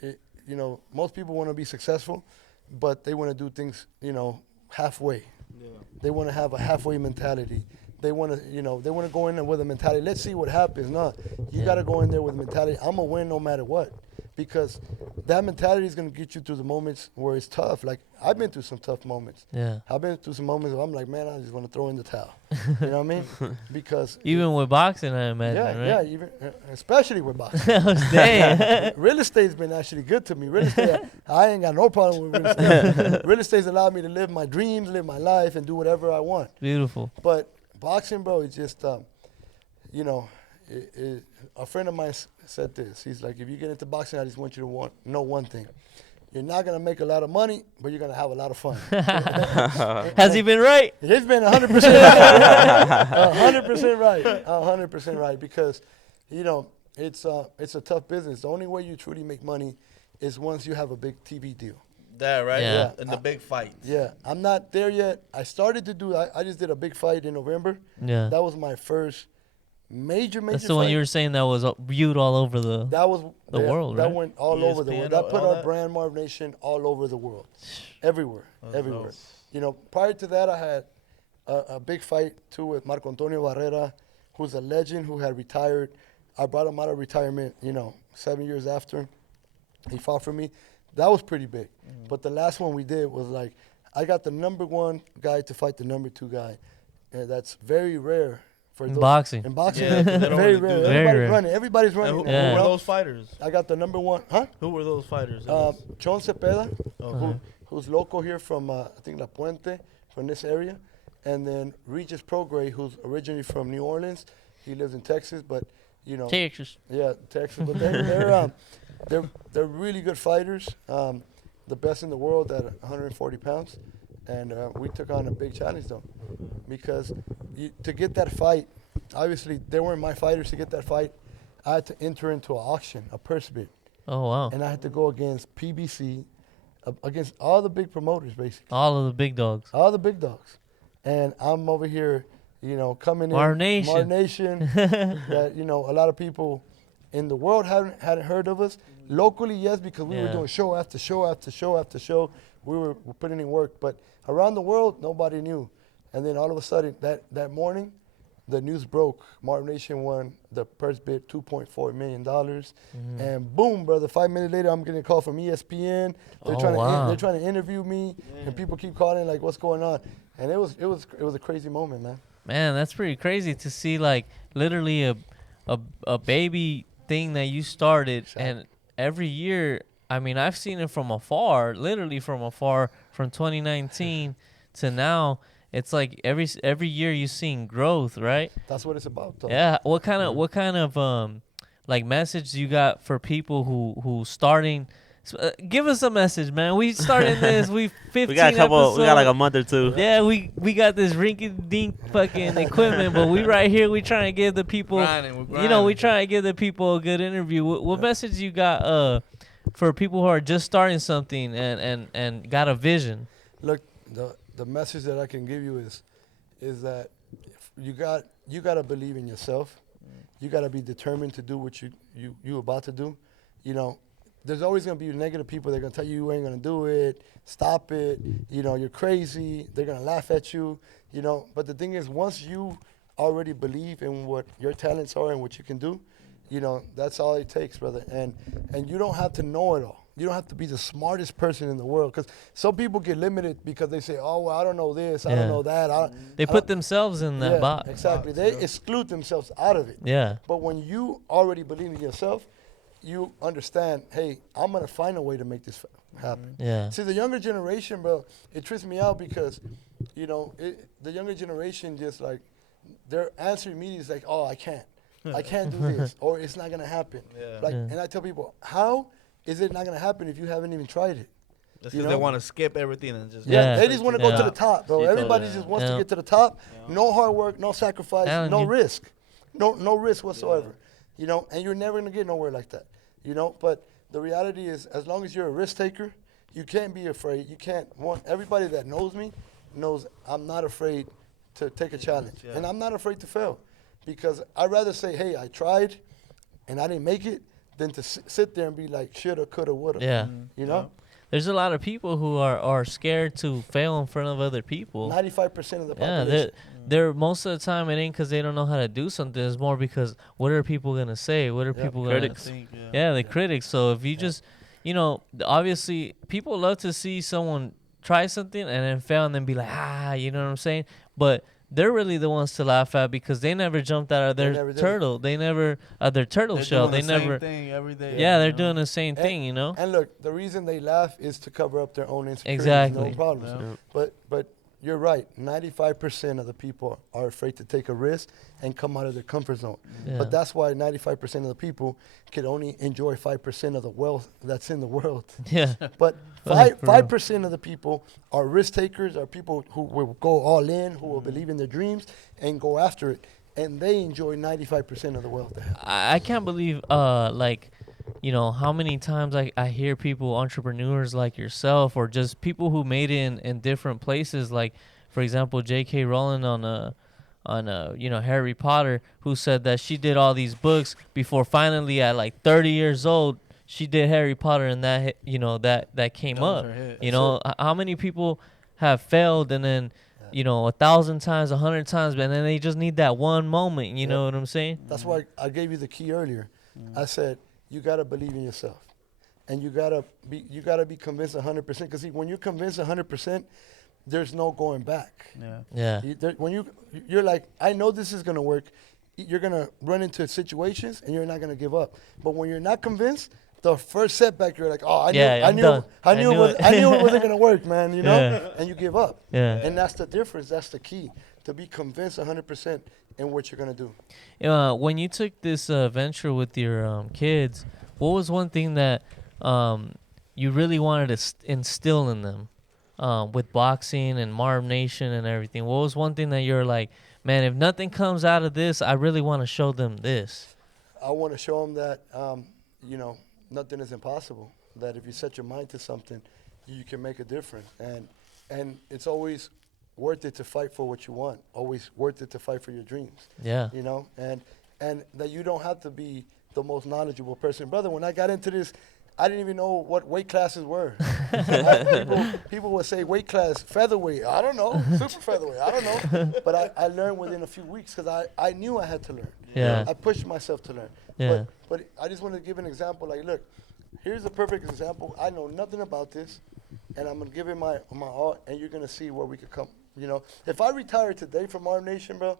You know, most people want to be successful, but they want to do things, you know, halfway. Yeah. They want to have a halfway mentality. They want to go in there with a mentality. Let's see what happens. No, you got to go in there with a mentality. I'm going to win no matter what. Because that mentality is going to get you through the moments where it's tough. Like, I've been through some tough moments. Yeah. I've been through some moments where I'm like, man, I just want to throw in the towel. You know what I mean? Because even with boxing, I imagine, right? Yeah, even especially with boxing. Damn. Real estate's been actually good to me. Real estate, I ain't got no problem with real estate. Real estate's allowed me to live my dreams, live my life, and do whatever I want. Beautiful. But boxing, bro, it's just, you know, a friend of mine said this. He's like, if you get into boxing, I just want you to know one thing. You're not going to make a lot of money, but you're going to have a lot of fun. Has he been right? He's been 100% right. 100% right. 100% right. Because, you know, it's a tough business. The only way you truly make money is once you have a big TV deal. That, right? Yeah. And the big fights. Yeah. I'm not there yet. I started to do, I just did a big fight in November. Yeah. That was my first major That's the fight. one you were saying that was viewed all over the world, That right? went all ESPN, over the world. That put all our that? brand Marvnation all over the world. Everywhere. Everywhere. Dope. You know, prior to that, I had a big fight, too, with Marco Antonio Barrera, who's a legend who had retired. I brought him out of retirement, you know, 7 years after. He fought for me. That was pretty big. But the last one we did was like, I got the number 1 guy to fight the number 2 guy. And that's very rare. For In boxing. In boxing. Yeah, they don't very really do rare. that. Very Everybody's rare. running. Everybody's running. And Yeah. who were those fighters? I got the number 1. Huh? Who were those fighters? John Cepeda, Okay. who's local here from, I think, La Puente, from this area. And then Regis Prograis, who's originally from New Orleans. He lives in Texas, but, you know. Texas. Yeah, Texas. But they're really good fighters. The best in the world at 140 pounds. And we took on a big challenge, though. Because to get that fight, obviously, they weren't my fighters to get that fight. I had to enter into an auction, a purse bid. Oh, wow. And I had to go against PBC, against all the big promoters, basically. All of the big dogs. All the big dogs. And I'm over here, you know, coming in. Marvnation. That, you know, a lot of people in the world hadn't heard of us. Locally, yes, because we were doing show after show after show after show. We were putting in work. But around the world, nobody knew. And then all of a sudden, that morning, the news broke. Marvnation won the purse bid, $2.4 million. And boom, brother, 5 minutes later, I'm getting a call from ESPN. They're trying to interview me, and people keep calling, like, what's going on? And it was a crazy moment, man. Man, that's pretty crazy to see, like, literally a baby thing that you started, and every year, I mean, I've seen it from afar, literally from afar, from 2019 to now. It's like every year you're seeing growth, right? That's what it's about, though. Yeah. What kind of like message you got for people who starting? Give us a message, man. We starting this. We 15 We got a couple. episodes. We got like a month or two. Yeah, we got this rinky-dink fucking equipment, but we right here. We trying to give the people, you know, we trying to give the people a good interview. What message you got for people who are just starting something and got a vision? Look, the message that I can give you is that you got to believe in yourself. You got to be determined to do what you about to do. You know, there's always going to be negative people. They're going to tell you ain't going to do it. Stop it. You know, you're crazy. They're going to laugh at you. You know, but the thing is, once you already believe in what your talents are and what you can do, you know, that's all it takes, brother. And you don't have to know it all. You don't have to be the smartest person in the world, because some people get limited because they say, oh, well, I don't know this, I don't know that. They put themselves in that box. Exactly. They exclude themselves out of it. Yeah. But when you already believe in yourself, you understand, hey, I'm going to find a way to make this happen. Yeah. See, the younger generation, bro, it trips me out because, you know, the younger generation just like, their answer immediately is like, oh, I can't do this, or it's not going to happen. Yeah. Like, Yeah. and I tell people, how is it not going to happen if you haven't even tried it? Just You because know? they want to skip everything and just Yeah. They just want to go to the top, bro. Yeah. Everybody just wants to get to the top. Yeah. No hard work, no sacrifice, Telling no you. risk. No risk whatsoever. You know, and you're never going to get nowhere like that. You know, but the reality is, as long as you're a risk taker, you can't be afraid. You can't want everybody that knows me knows I'm not afraid to take a challenge. Yeah. And I'm not afraid to fail because I'd rather say, hey, I tried and I didn't make it than to sit there and be like, shoulda, coulda, woulda. Yeah. You know? There's a lot of people who are scared to fail in front of other people. 95% of the Yeah, population. they're most of the time it ain't because they don't know how to do something. It's more because what are people gonna say? What are Yeah. people Critics. gonna? Yeah, the critics. So if you just, you know, obviously people love to see someone try something and then fail and then be like, you know what I'm saying? But they're really the ones to laugh at because they never jumped out of They their never did it. turtle. They never their turtle shell. They never. thing every day. Yeah, they're doing the same thing. You know. And look, the reason they laugh is to cover up their own insecurities. Exactly. No problems. But you're right. 95% of the people are afraid to take a risk and come out of their comfort zone. Yeah. But that's why 95% of the people can only enjoy 5% of the wealth that's in the world. Yeah. But Right, for real. 5% of the people are risk takers, are people who will go all in, who will believe in their dreams and go after it. And they enjoy 95% of the wealth they have. I can't believe like, you know, how many times I hear people, entrepreneurs like yourself or just people who made it in different places, like for example J.K. Rowling on you know, Harry Potter, who said that she did all these books before finally at like 30 years old she did Harry Potter and that hit, you know, that came up. You know, how many people have failed and then you know 1,000 times, 100 times, and then they just need that one moment. You know what I'm saying? That's why I gave you the key earlier. I said you gotta believe in yourself, and you gotta be convinced 100%. Because see, when you're convinced 100%, there's no going back. Yeah. When you're like, I know this is gonna work. You're gonna run into situations, and you're not gonna give up. But when you're not convinced, the first setback, you're like, oh, I knew it wasn't gonna work, man. You know, Yeah. and you give up. Yeah. And that's the difference. That's the key, to be convinced 100% in what you're gonna do. When you took this venture with your kids, what was one thing that you really wanted to instill in them with boxing and Marvnation and everything? What was one thing that you're like, man, if nothing comes out of this, I really want to show them this? I want to show them that, you know, nothing is impossible. That if you set your mind to something, you can make a difference. And it's always worth it to fight for what you want. Always worth it to fight for your dreams. Yeah. You know, and that you don't have to be the most knowledgeable person. Brother, when I got into this, I didn't even know what weight classes were. People would say weight class, featherweight. I don't know. Super featherweight. I don't know. But I learned within a few weeks because I knew I had to learn. Yeah. I pushed myself to learn. Yeah. But I just want to give an example. Like, look, here's a perfect example. I know nothing about this, and I'm going to give it my all, and you're going to see where we could come. You know, if I retire today from Marvnation, bro,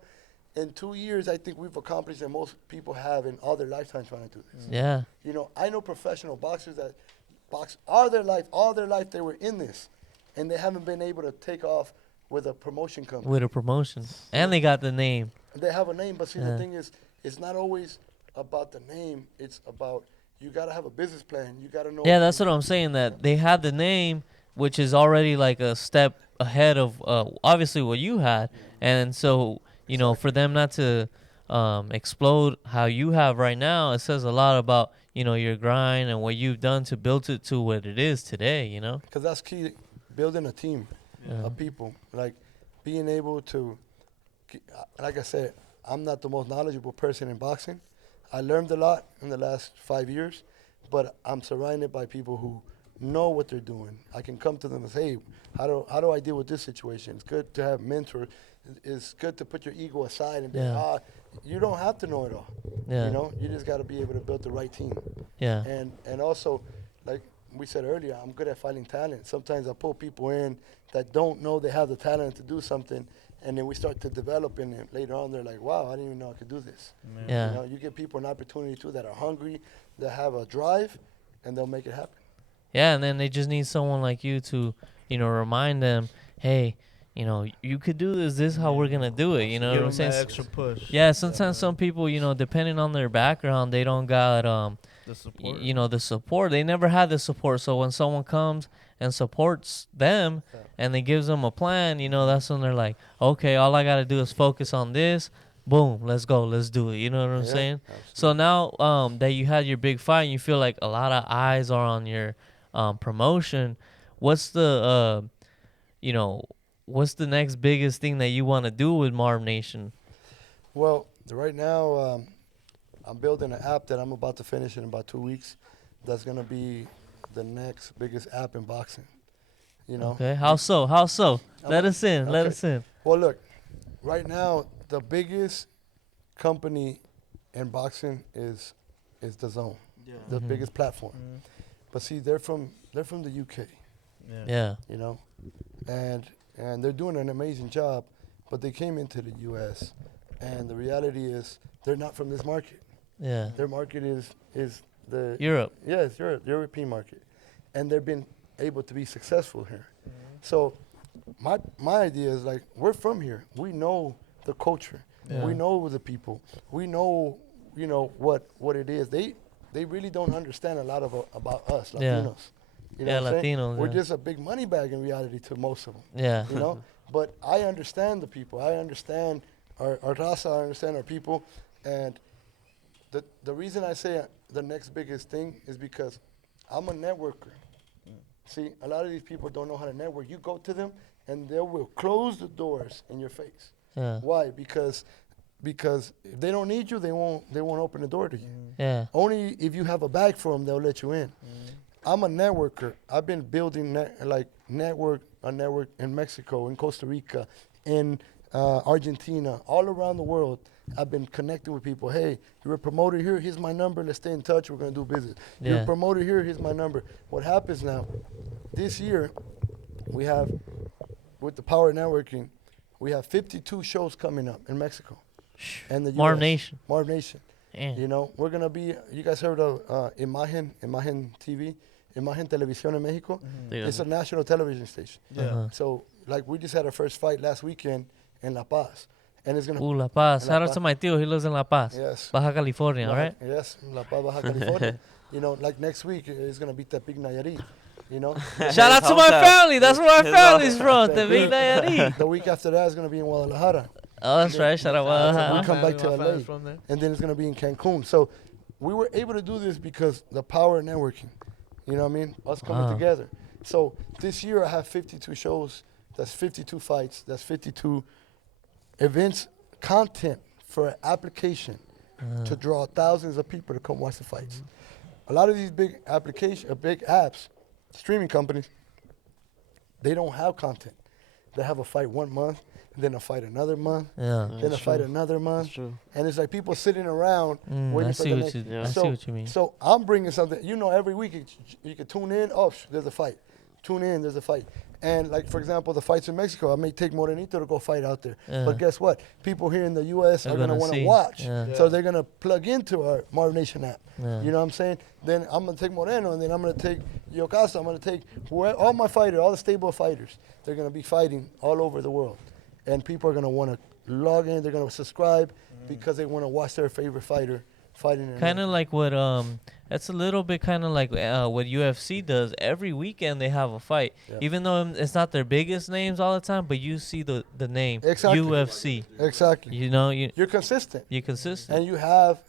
in 2 years, I think we've accomplished that most people have in all their lifetime trying to do this. Yeah. You know, I know professional boxers that box all their life they were in this, and they haven't been able to take off with a promotion company. With a promotion. And they got the name. They have a name, but see, Yeah. the thing is, it's not always about the name. It's about you got to have a business plan. You got to know. Yeah, that's what I'm saying, that they had the name, which is already like a step ahead of obviously what you had. And so, you know, for them not to explode how you have right now, it says a lot about, you know, your grind and what you've done to build it to what it is today, you know? Because that's key, building a team Yeah. of people. Like being able to, like I said, I'm not the most knowledgeable person in boxing. I learned a lot in the last 5 years, but I'm surrounded by people who know what they're doing. I can come to them and say, hey, how do I deal with this situation? It's good to have mentors. It's good to put your ego aside and be Yeah. you don't have to know it all. Yeah. You know, you just got to be able to build the right team. Yeah. And also, like we said earlier, I'm good at finding talent. Sometimes I pull people in that don't know they have the talent to do something, and then we start to develop in it. Later on, they're like, wow, I didn't even know I could do this. Yeah. You know, you give people an opportunity too that are hungry, that have a drive, and they'll make it happen. Yeah, and then they just need someone like you to, remind them, hey, you could do this. This is how we're gonna do it. You know Give what I'm them saying? that extra push. Yeah, sometimes some people, depending on their background, they don't got The support. the support. They never had the support. So when someone comes and supports them and they gives them a plan, that's when they're like, okay, all I gotta do is focus on this. Boom, let's go, let's do it. You know what I'm saying? Absolutely. So now that you had your big fight, and you feel like a lot of eyes are on your promotion. What's the what's the next biggest thing that you want to do with Marvnation? Well, right now, I'm building an app that I'm about to finish in about 2 weeks. That's gonna be the next biggest app in boxing. Okay, how so? Let us in. Let us in. Well, look, right now the biggest company in boxing is the Zone, the biggest platform. But see, they're from the UK, Yeah. and they're doing an amazing job. But they came into the U.S. and the reality is they're not from this market. Yeah. Their market is the Europe. Yeah, it's European market, and they've been able to be successful here. So my idea is like, we're from here. We know the culture. Yeah. We know the people. We know what it is. They really don't understand a lot about us Latinos. Yeah. You know Yeah, what I'm saying? Latinos, We're yeah. just a big money bag in reality to most of them. Yeah. But I understand the people. I understand our raza. I understand our people. And the reason I say the next biggest thing is because I'm a networker. See, a lot of these people don't know how to network. You go to them, and they will close the doors in your face. Yeah. Why? Because if they don't need you, they won't open the door to you. Yeah. Only if you have a bag for them, they'll let you in. I'm a networker. I've been building a network in Mexico, in Costa Rica, in Argentina, all around the world. I've been connecting with people. Hey, you're a promoter here. Here's my number. Let's stay in touch. We're gonna do business. You're a promoter here. Here's my number. What happens now? This year, we have, with the power of networking, we have 52 shows coming up in Mexico, and the US. Marvnation. Damn. We're gonna be. You guys heard of Imagen TV, Imagen Televisión in Mexico. Yeah. It's a national television station. Yeah. So, like, we just had our first fight last weekend in La Paz, and it's gonna. La Paz. Shout out to my tío. He lives in La Paz. Yes. Baja California, right? Yes, La Paz, Baja California. Like next week, it's gonna be Tepic Nayarit. Shout out to my family. That's where my family's from. The Tepic Nayarit. The week after that is gonna be in Guadalajara. Oh, that's right. Shout out We Guadalajara. come back to LA, and then it's gonna be in Cancun. So we were able to do this because the power of networking. You know what I mean? Us coming together. So this year I have 52 shows. That's 52 fights. That's 52 events, content for an application to draw thousands of people to come watch the fights. A lot of these big apps, streaming companies, they don't have content. They have a fight 1 month, then a fight another month, then a fight another month. That's true. And it's like people sitting around waiting for the next. I see what you mean. So I'm bringing something. Every week you can tune in. Oh, there's a fight. Tune in. There's a fight. And like, for example, the fights in Mexico, I may take Morenito to go fight out there. Yeah. But guess what? People here in the U.S. are going to want to see. watch. Yeah. So they're going to plug into our Marvnation app. Yeah. You know what I'm saying? Then I'm going to take Moreno, and then I'm going to take Yocasta. I'm going to take all my fighters, all the stable fighters. They're going to be fighting all over the world. And people are going to want to log in. They're going to subscribe because they want to watch their favorite fighter fighting. Kind of like what that's a little bit kind of like what UFC does. Every weekend they have a fight, even though it's not their biggest names all the time, but you see the name UFC. Exactly. You're consistent. You're consistent. And you have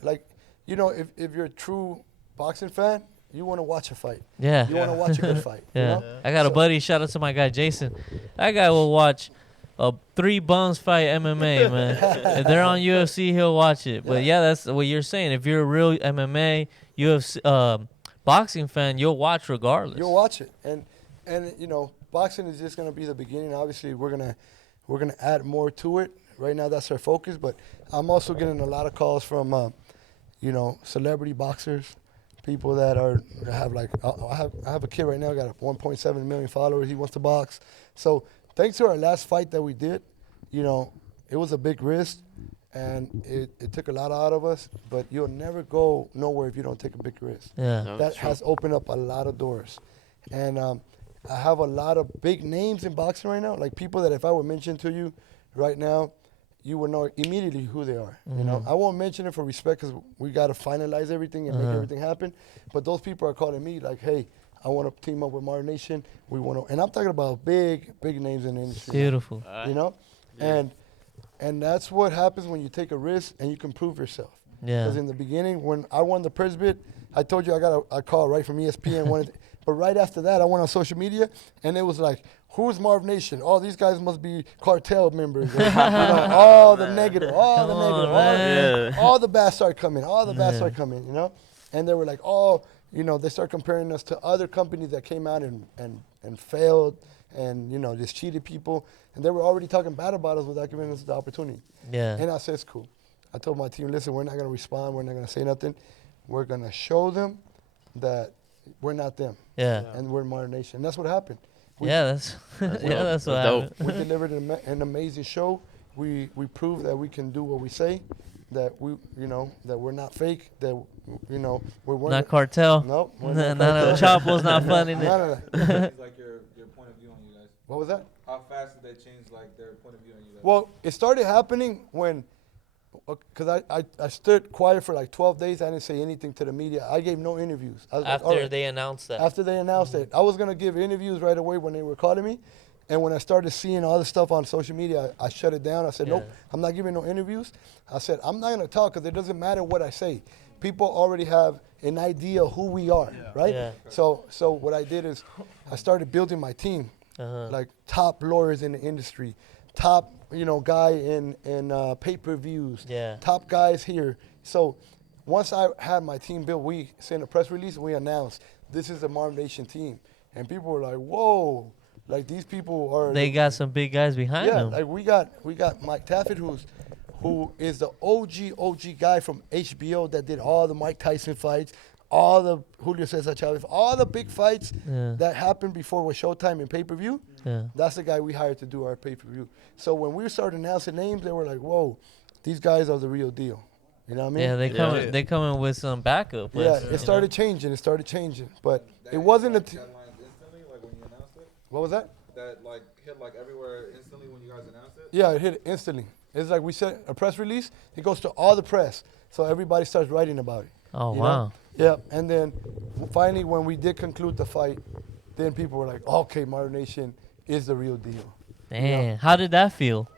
if you're a true boxing fan, you want to watch a fight. Yeah. You want to watch a good fight. Yeah. I got a buddy. Shout out to my guy Jason. That guy will watch 3 bums fight MMA, man. If they're on UFC, he'll watch it. But yeah, that's what you're saying. If you're a real MMA, UFC, boxing fan, you'll watch regardless. You'll watch it, and boxing is just gonna be the beginning. Obviously, we're gonna add more to it. Right now, that's our focus. But I'm also getting a lot of calls from, celebrity boxers, people that have like I have a kid right now, got 1.7 million followers. He wants to box. So thanks to our last fight that we did, it was a big risk, and it took a lot out of us. But you'll never go nowhere if you don't take a big risk. Yeah. No, That true. has opened up a lot of doors, and I have a lot of big names in boxing right now. Like people that if I would mention to you right now, you would know immediately who they are. You know, I won't mention it for respect because we got to finalize everything and make everything happen. But those people are calling me like, hey, I want to team up with Marvnation. We want to, and I'm talking about big names in the industry. Beautiful. You know, and that's what happens when you take a risk and you can prove yourself. Yeah. Because in the beginning, when I won the press bid, I told you I got a call right from ESPN. But right after that, I went on social media, and it was like, who's Marvnation? Oh, these guys must be cartel members. And, all the negative, all all the bad start coming, you know? And they were like, oh, you know, they start comparing us to other companies that came out and failed and, you know, just cheated people. And they were already talking bad about us without giving us the opportunity. Yeah. And I said, it's cool. I told my team, listen, we're not going to respond. We're not going to say nothing. We're going to show them that we're not them. Yeah. And we're Marvnation. And that's what happened. That's that's what happened. We delivered an amazing show. We proved that we can do what we say, that that we're not fake, that, you know, we're Not cartel. No. None of Chapo's not funding it. None of that. Change, like your point of view on you guys? What was that? How fast did they change like their point of view on you guys? Well, it started happening when, because I stood quiet for like 12 days. I didn't say anything to the media. I gave no interviews. I was like, all After right. they announced that. After they announced it, I was going to give interviews right away when they were calling me. And when I started seeing all the stuff on social media, I shut it down. I said, nope, I'm not giving no interviews. I said, I'm not going to talk because it doesn't matter what I say. People already have an idea of who we are, right? Yeah. So what I did is I started building my team, like top lawyers in the industry, top, you know, guy in pay-per-views, top guys here. So once I had my team built, we sent a press release and we announced this is the Marvnation team. And people were like, whoa, like these people are. They got some big guys behind them. Yeah, like we got Mike Taffet, who is the OG guy from HBO that did all the Mike Tyson fights, all the Julio Cesar Chavez, all the big fights that happened before with Showtime and pay-per-view. Yeah. That's the guy we hired to do our pay-per-view. So when we started announcing names, they were like, whoa, these guys are the real deal. You know what I mean? Yeah, they coming with some backup. Yeah, it started changing. But it wasn't instantly, like when you announced it? What was that? That like hit like everywhere instantly when you guys announced it? Yeah, it hit instantly. It's like we said a press release. It goes to all the press, so everybody starts writing about it. Oh, you wow. know? Yeah, and then finally when we did conclude the fight, then people were like, okay, Marvnation is the real deal. Damn, how did that feel?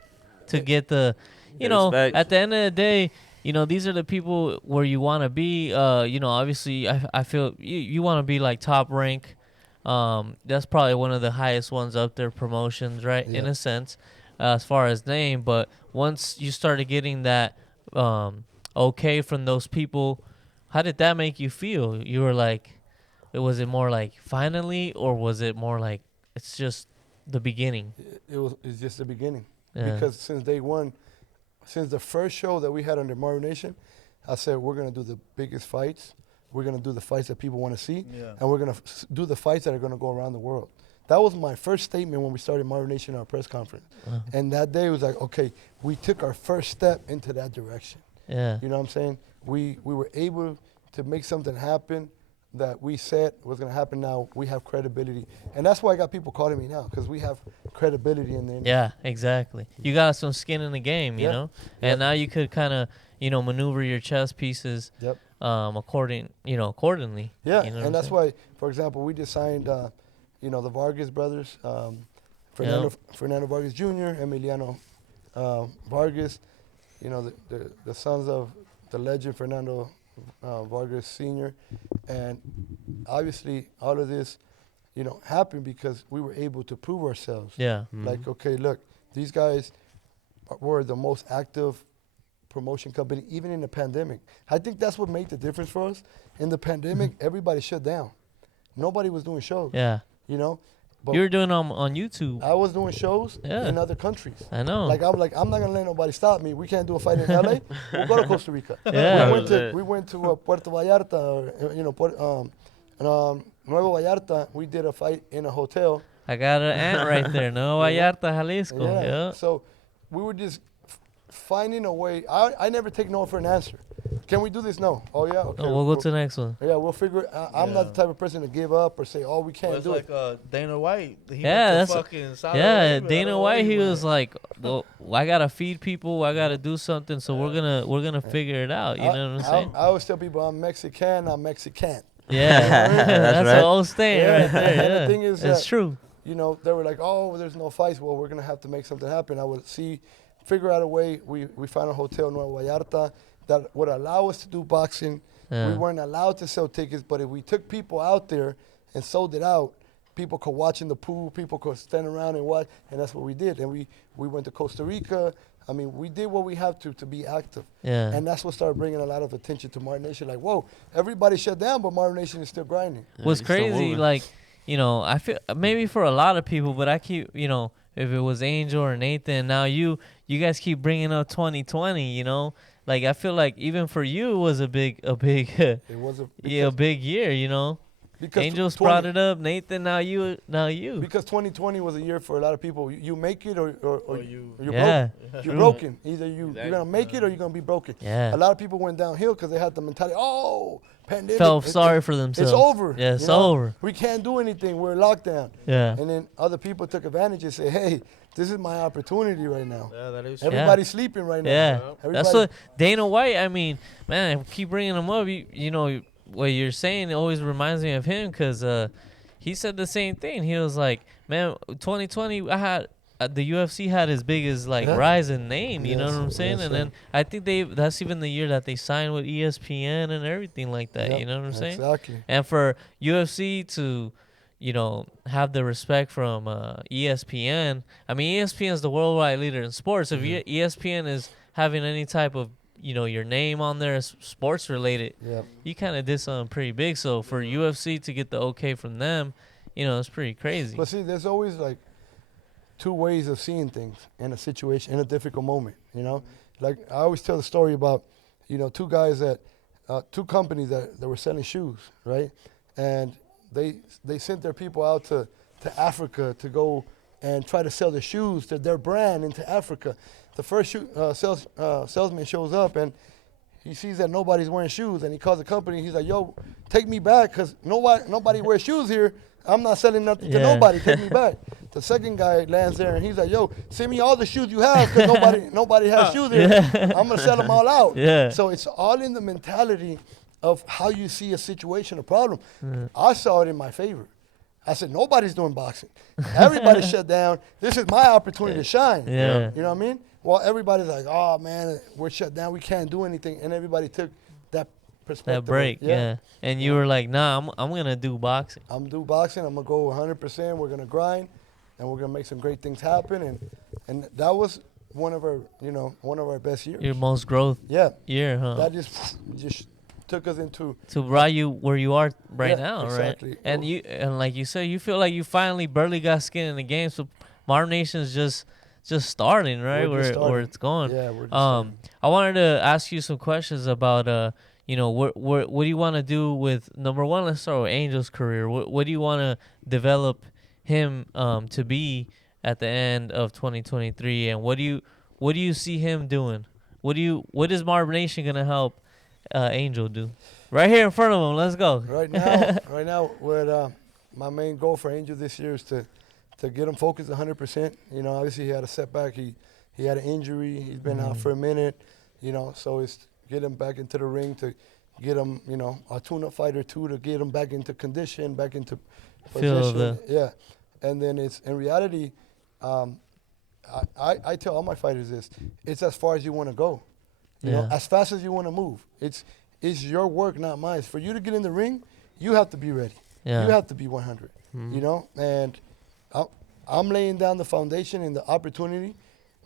To get the, you know, respect. at the end of the day, you know, these are the people where you want to be. You know, obviously, I feel you want to be like top rank. That's probably one of the highest ones up there, promotions, right? Yeah. In a sense, as far as name. But once you started getting that okay from those people, how did that make you feel? You were like, was it more like finally, or was it more like it's just the beginning? It's just the beginning. Yeah. Because since day one, since the first show that we had under Marvnation, I said we're going to do the biggest fights. We're going to do the fights that people want to see. Yeah. And we're going to do the fights that are going to go around the world. That was my first statement when we started Marvnation, our press conference. And that day was like, okay, we took our first step into that direction. Yeah. You know what I'm saying? We were able to make something happen that we said was going to happen. Now we have credibility. And that's why I got people calling me now, because we have credibility in the industry. Yeah, exactly. You got some skin in the game, you Yeah. know? And now you could kind of, you know, maneuver your chess pieces accordingly. Yeah, You know and that's why, for example, we just signed, you know, the Vargas brothers, Fernando Vargas Jr., Emiliano Vargas, you know, the sons of the legend Fernando Vargas Sr. And obviously all of this, you know, happened because we were able to prove ourselves. Yeah. Like, okay, look, these guys were the most active promotion company, even in the pandemic. I think that's what made the difference for us. In the pandemic, everybody shut down. Nobody was doing shows. Yeah. You know? But You were doing on YouTube. I was doing shows Yeah. in other countries. I know. Like, I'm not going to let nobody stop me. We can't do a fight in LA. We'll go to Costa Rica. Yeah. We went to Puerto Vallarta, or, you know, Nuevo Vallarta. We did a fight in a hotel. I got an aunt right there. No, Vallarta, Jalisco. Yeah. So we were just finding a way. I never take no for an answer. Can we do this? No. Oh, yeah? Okay. Oh, we'll go to the next one. Yeah, we'll figure it. I'm not the type of person to give up or say, oh, we can't do it. Like Dana White. He Yeah, went to fucking Saudi Arabia. Dana White, he was like, well, I got to feed people. I got to do something. So we're going to figure it out. You know what I'm saying? I always tell people I'm Mexican. Yeah. That's an old saying right there. And Yeah. the thing is it's true. You know, they were like, oh, there's no fights. Well, we're going to have to make something happen. I would figure out a way. We found a hotel in Nueva Vallarta that would allow us to do boxing. Yeah. We weren't allowed to sell tickets, but if we took people out there and sold it out, people could watch in the pool, people could stand around and watch, and that's what we did. And we went to Costa Rica. I mean, we did what we have to be active. Yeah. And that's what started bringing a lot of attention to Marvnation. Like, whoa, everybody shut down, but Marvnation is still grinding. What's crazy, like, you know, I feel maybe for a lot of people, but I keep, you know, if it was Angel or Nathan, now you guys keep bringing up 2020, you know? Like, I feel like even for you, it was a big, it was a big year, you know? Because Angels brought it up, Nathan, now you. Because 2020 was a year for a lot of people. You make it or you're broken. You're broken. Either you're going to make it or you're going to be broken. Yeah. A lot of people went downhill because they had the mentality, oh, pandemic. Felt sorry for themselves. It's over. Yeah, it's over. We can't do anything. We're locked down. Yeah. And then other people took advantage and said, hey, this is my opportunity right now. Yeah, that is Everybody's sleeping right now. Yeah. That's what Dana White, I mean, man, I keep bringing him up. You know, what you're saying always reminds me of him because he said the same thing. He was like, man, 2020, I had the UFC had his biggest rise in name. You know what I'm saying? And then I think that's even the year that they signed with ESPN and everything like that. Yep, you know what I'm saying? Exactly. And for UFC to, you know, have the respect from ESPN. I mean, ESPN is the worldwide leader in sports. If ESPN is having any type of, you know, your name on there is sports related, you kind of did something pretty big. So for UFC to get the okay from them, you know, it's pretty crazy. But see, there's always like two ways of seeing things in a situation, in a difficult moment, you know? Like I always tell the story about, you know, two companies that were selling shoes, right? And they sent their people out to Africa to go and try to sell the shoes, their brand into Africa. The first salesman shows up and he sees that nobody's wearing shoes and he calls the company. He's like, yo, take me back because nobody wears shoes here. I'm not selling nothing to nobody. Take me back. The second guy lands there and he's like, yo, send me all the shoes you have because nobody has shoes here. I'm going to sell them all out. Yeah. So it's all in the mentality of how you see a situation, a problem. I saw it in my favor. I said, nobody's doing boxing. Everybody shut down. This is my opportunity to shine. Yeah. You know what I mean? Well, everybody's like, oh, man, we're shut down. We can't do anything. And everybody took that perspective. That break, yeah. And you were like, nah, I'm going to do boxing. I'm going to do boxing. I'm going to go 100%. We're going to grind. And we're going to make some great things happen. And that was one of our best years. Your most growth year, huh? That just took us into to brought you where you are right now, exactly. Right? And like you said, you feel like you finally barely got skin in the game. So Marvnation's just starting, right? Where it's going. Yeah, we're just starting. I wanted to ask you some questions about you know, what do you want to do with number one? Let's start with Angel's career. What do you want to develop him to be at the end of 2023? And what do you see him doing? What is Marvnation gonna help Angel do? Right here in front of him. Let's go. Right now, what my main goal for Angel this year is to get him focused 100%. You know, obviously he had a setback. He had an injury. He's been out for a minute. You know, so it's get him back into the ring to get him, you know, a tune-up fight or two to get him back into condition, back into position. Yeah, and then it's in reality. I tell all my fighters this: it's as far as you want to go. You know, as fast as you want to move. It's your work, not mine. For you to get in the ring, you have to be ready. Yeah. You have to be 100. You know, and I'm laying down the foundation and the opportunity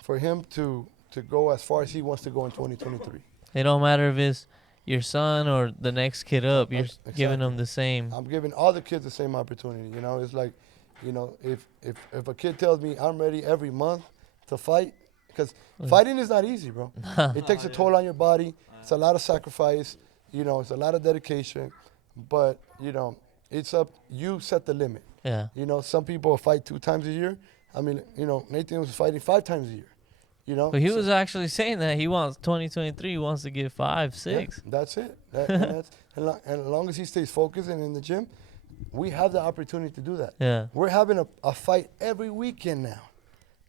for him to go as far as he wants to go in 2023. It don't matter if it's your son or the next kid up. You're giving them the same. I'm giving all the kids the same opportunity. You know, it's like, you know, if a kid tells me I'm ready every month to fight, because fighting is not easy, bro. It takes a toll on your body. It's a lot of sacrifice. You know, it's a lot of dedication. But, you know, it's up. You set the limit. Yeah. You know, some people fight 2 times a year. I mean, you know, Nathan was fighting 5 times a year. You know. But he was actually saying that he wants 2023. He wants to get 5, 6. Yeah, that's it. And as long as he stays focused and in the gym, we have the opportunity to do that. Yeah. We're having a fight every weekend now.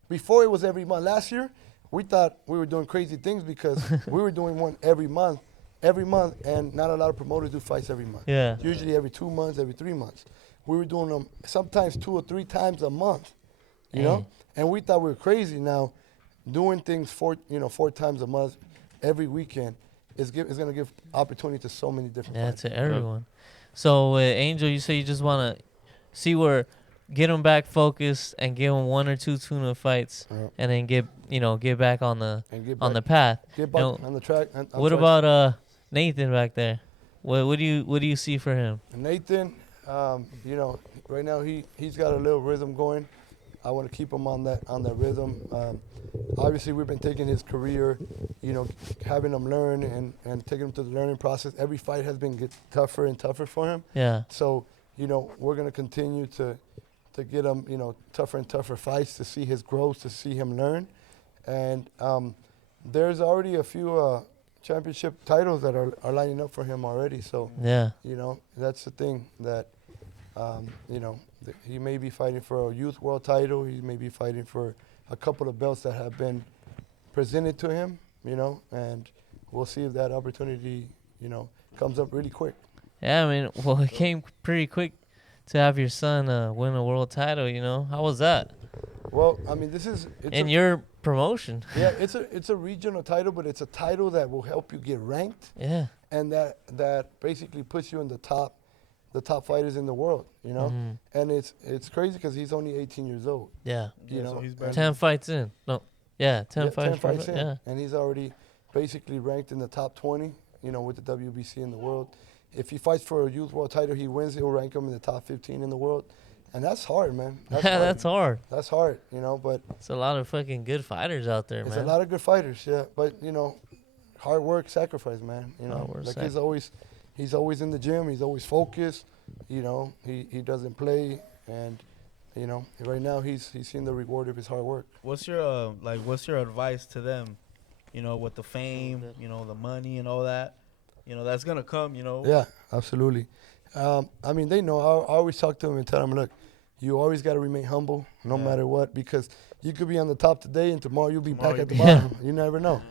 Before it was every month. Last year, we thought we were doing crazy things because we were doing one every month, and not a lot of promoters do fights every month. Yeah. Usually every 2 months, every 3 months. We were doing them sometimes 2 or 3 times a month, you know? And we thought we were crazy. Now, doing things 4 times a month, every weekend, is going to give opportunity to so many different fighters. To everyone. So, Angel, you say you just want to see get him back focused and give him 1 or 2 tuna fights, and then get back on the path. Get back on the track. What about Nathan back there? What do you see for him? Nathan, right now he's got a little rhythm going. I want to keep him on that rhythm. Obviously, we've been taking his career, having him learn and taking him to the learning process. Every fight has been tougher and tougher for him. Yeah. So, we're going to continue to get him, tougher and tougher fights, to see his growth, to see him learn. And there's already a few championship titles that are lining up for him already. So, that's the thing that, he may be fighting for a youth world title. He may be fighting for a couple of belts that have been presented to him, and we'll see if that opportunity, comes up really quick. Yeah, I mean, it came pretty quick to have your son win a world title, How was that? Well, I mean, it's your promotion. Yeah, it's a regional title, but it's a title that will help you get ranked. Yeah. And that basically puts you in the top fighters in the world, Mm-hmm. And it's crazy because he's only 18 years old. Yeah. So he's 10 fights in. No. Yeah, 10 fights in. Yeah. And he's already basically ranked in the top 20, with the WBC in the world. If he fights for a youth world title, he wins, he'll rank him in the top 15 in the world. And that's hard, man. That's hard. That's hard, but it's a lot of fucking good fighters out there, man. It's a lot of good fighters, yeah. But, hard work, sacrifice, man. He's always in the gym. He's always focused. He doesn't play, and right now he's seeing the reward of his hard work. What's your advice to them? With the fame, the money and all that, that's gonna come. Yeah, absolutely. I mean, they know. I always talk to them and tell them, look, you always got to remain humble, no matter what, because you could be on the top today and tomorrow you'll be back at the bottom. You never know,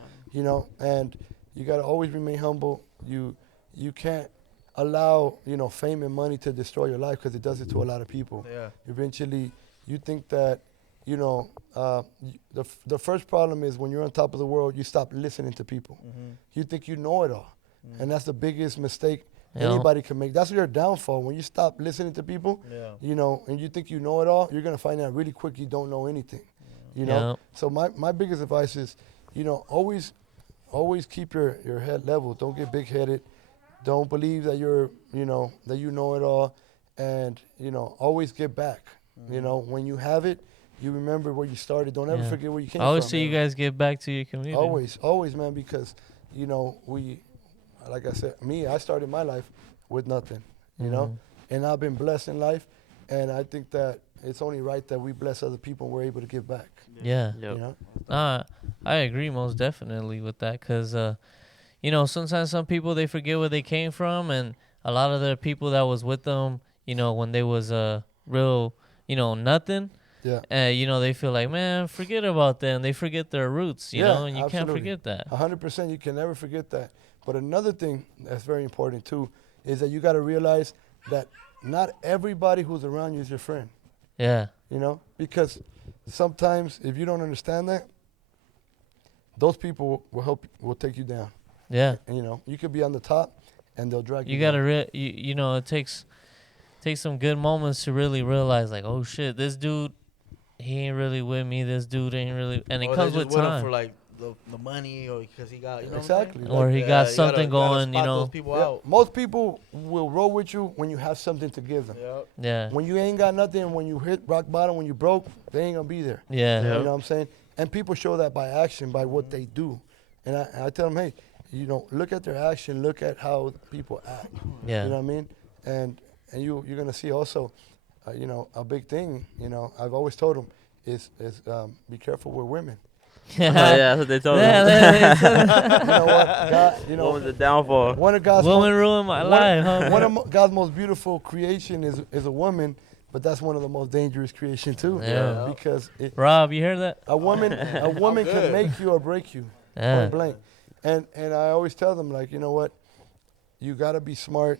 and you got to always remain humble. You can't allow, fame and money to destroy your life, because it does it to a lot of people. Yeah. Eventually, you think that, the first problem is when you're on top of the world, you stop listening to people. Mm-hmm. You think you know it all. Mm-hmm. And that's the biggest mistake anybody can make. That's your downfall. When you stop listening to people, and you think you know it all, you're going to find out really quick you don't know anything. So my biggest advice is, always keep your head level. Don't get big-headed. Don't believe that that you know it all, and always get back. Mm-hmm. When you have it, you remember where you started. Don't ever forget where you came from. I always see you guys get back to your community. Always, man, because like I said, I started my life with nothing, and I've been blessed in life, and I think that it's only right that we bless other people and we're able to give back. Yeah. Yep. I agree most definitely with that, because sometimes some people, they forget where they came from, and a lot of the people that was with them, when they was real, nothing. Yeah. They feel like, man, forget about them. They forget their roots, and you absolutely. can't forget that. 100%, you can never forget that. But another thing that's very important too is that you got to realize that not everybody who's around you is your friend. Yeah. Because sometimes if you don't understand that, those people will take you down. Yeah. And you could be on the top and they'll drag you. You gotta it takes some good moments to really realize, like, oh shit, this dude, he ain't really with me. This dude ain't really, and it comes with time. For like the money, or because he got exactly, or he got something going. Those people out. Most people will roll with you when you have something to give them. Yep. Yeah. When you ain't got nothing, when you hit rock bottom, when you broke, they ain't gonna be there. Yeah. You know what I'm saying? And people show that by action, by what they do. And I tell them, hey, look at their action, look at how people act. Yeah. You know what I mean? And you're gonna see also, a big thing. I've always told them is be careful with women. Yeah, that's what they told me. You know what? God, what was the downfall? One of God's woman ruined my life. Huh? One of God's most beautiful creation is a woman, but that's one of the most dangerous creation too. Yeah. Because Rob, you heard that? a woman can make you or break you. Yeah. Point blank. And I always tell them, like, you know what? You got to be smart.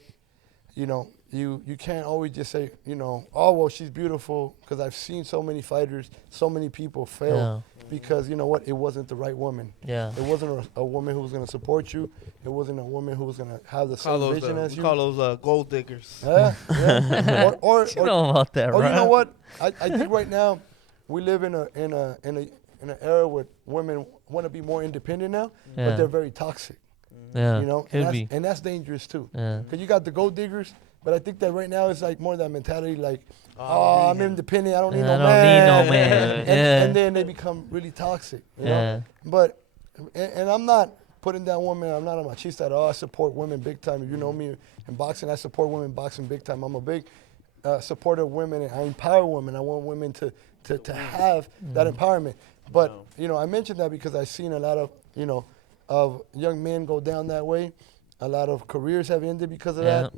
You know, you can't always just say, you know, oh, well, she's beautiful, because I've seen so many fighters, so many people fail because, you know what, it wasn't the right woman. Yeah. It wasn't a woman who was going to support you. It wasn't a woman who was going to have the same vision as you. We call those gold diggers. Yeah. or you know about that, right? You know what? I think right now we live in an era where women want to be more independent now, but they're very toxic. Yeah, you know, and that's dangerous too. Because you got the gold diggers, but I think that right now it's like more that mentality, like, oh, I'm independent, I don't need no man. And then they become really toxic. You know? But and I'm not putting down women. I'm not a machista at all. I support women big time. If you know me in boxing, I support women boxing big time. I'm a big supporter of women, and I empower women. I want women to have that empowerment. But you know, I mentioned that because I've seen a lot of of young men go down that way. A lot of careers have ended because of that.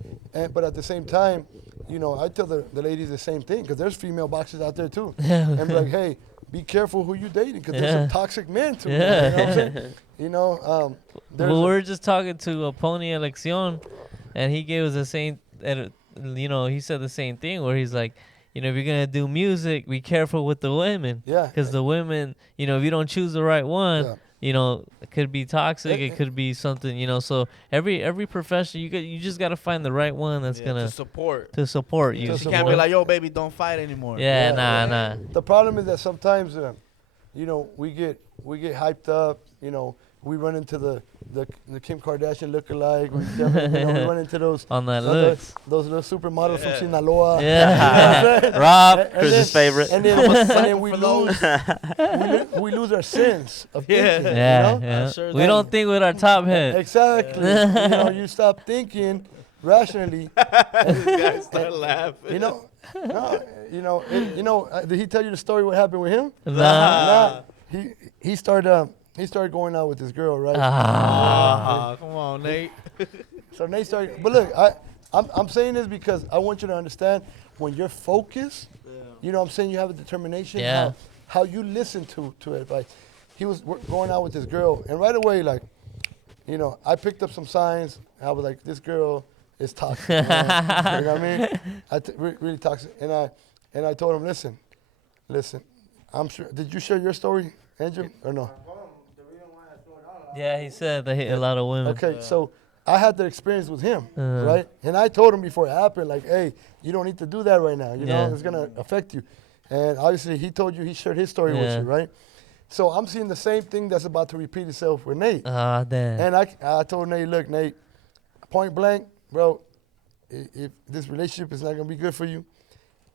But at the same time, you know, I tell the ladies the same thing, because there's female boxers out there too. And be like, hey, be careful who you dating, because there's some toxic men too. You know what I'm saying? You know, we were just talking to Pony Eleccion, and he gave us the same, you know, he said the same thing, where he's like, you know, if you're going to do music, be careful with the women. Yeah. Because the women, you know, if you don't choose the right one, you know, it could be toxic. It could be something, you know. So every profession, you just got to find the right one that's going to support you. She can't be like, yo, baby, don't fight anymore. Nah. The problem is that sometimes, you know, we get hyped up, you know. We run into the Kim Kardashian lookalike. We run into those on that looks. Those little supermodels from Sinaloa. Yeah. Rob, Chris's favorite. And then we lose our sense of thinking. Yeah. Sure we don't think with our top head. Exactly. You know, you stop thinking rationally. This guy started laughing. You know, did he tell you the story what happened with him? Nah. He started going out with this girl, right? Come on, Nate. So Nate started, but look, I'm saying this because I want you to understand, when you're focused, you know what I'm saying, you have a determination, how you listen to advice. He was going out with this girl, and right away, like, you know, I picked up some signs. I was like, this girl is toxic. You know what I mean? Really toxic. And I told him, listen, I'm sure, did you share your story, Andrew, or no? Yeah, he said they hit a lot of women. Okay, so I had the experience with him, right? And I told him before it happened, like, hey, you don't need to do that right now. You know, it's going to affect you. And obviously, he told you, he shared his story with you, right? So I'm seeing the same thing that's about to repeat itself with Nate. Ah, damn. And I told Nate, look, Nate, point blank, bro, if this relationship is not going to be good for you,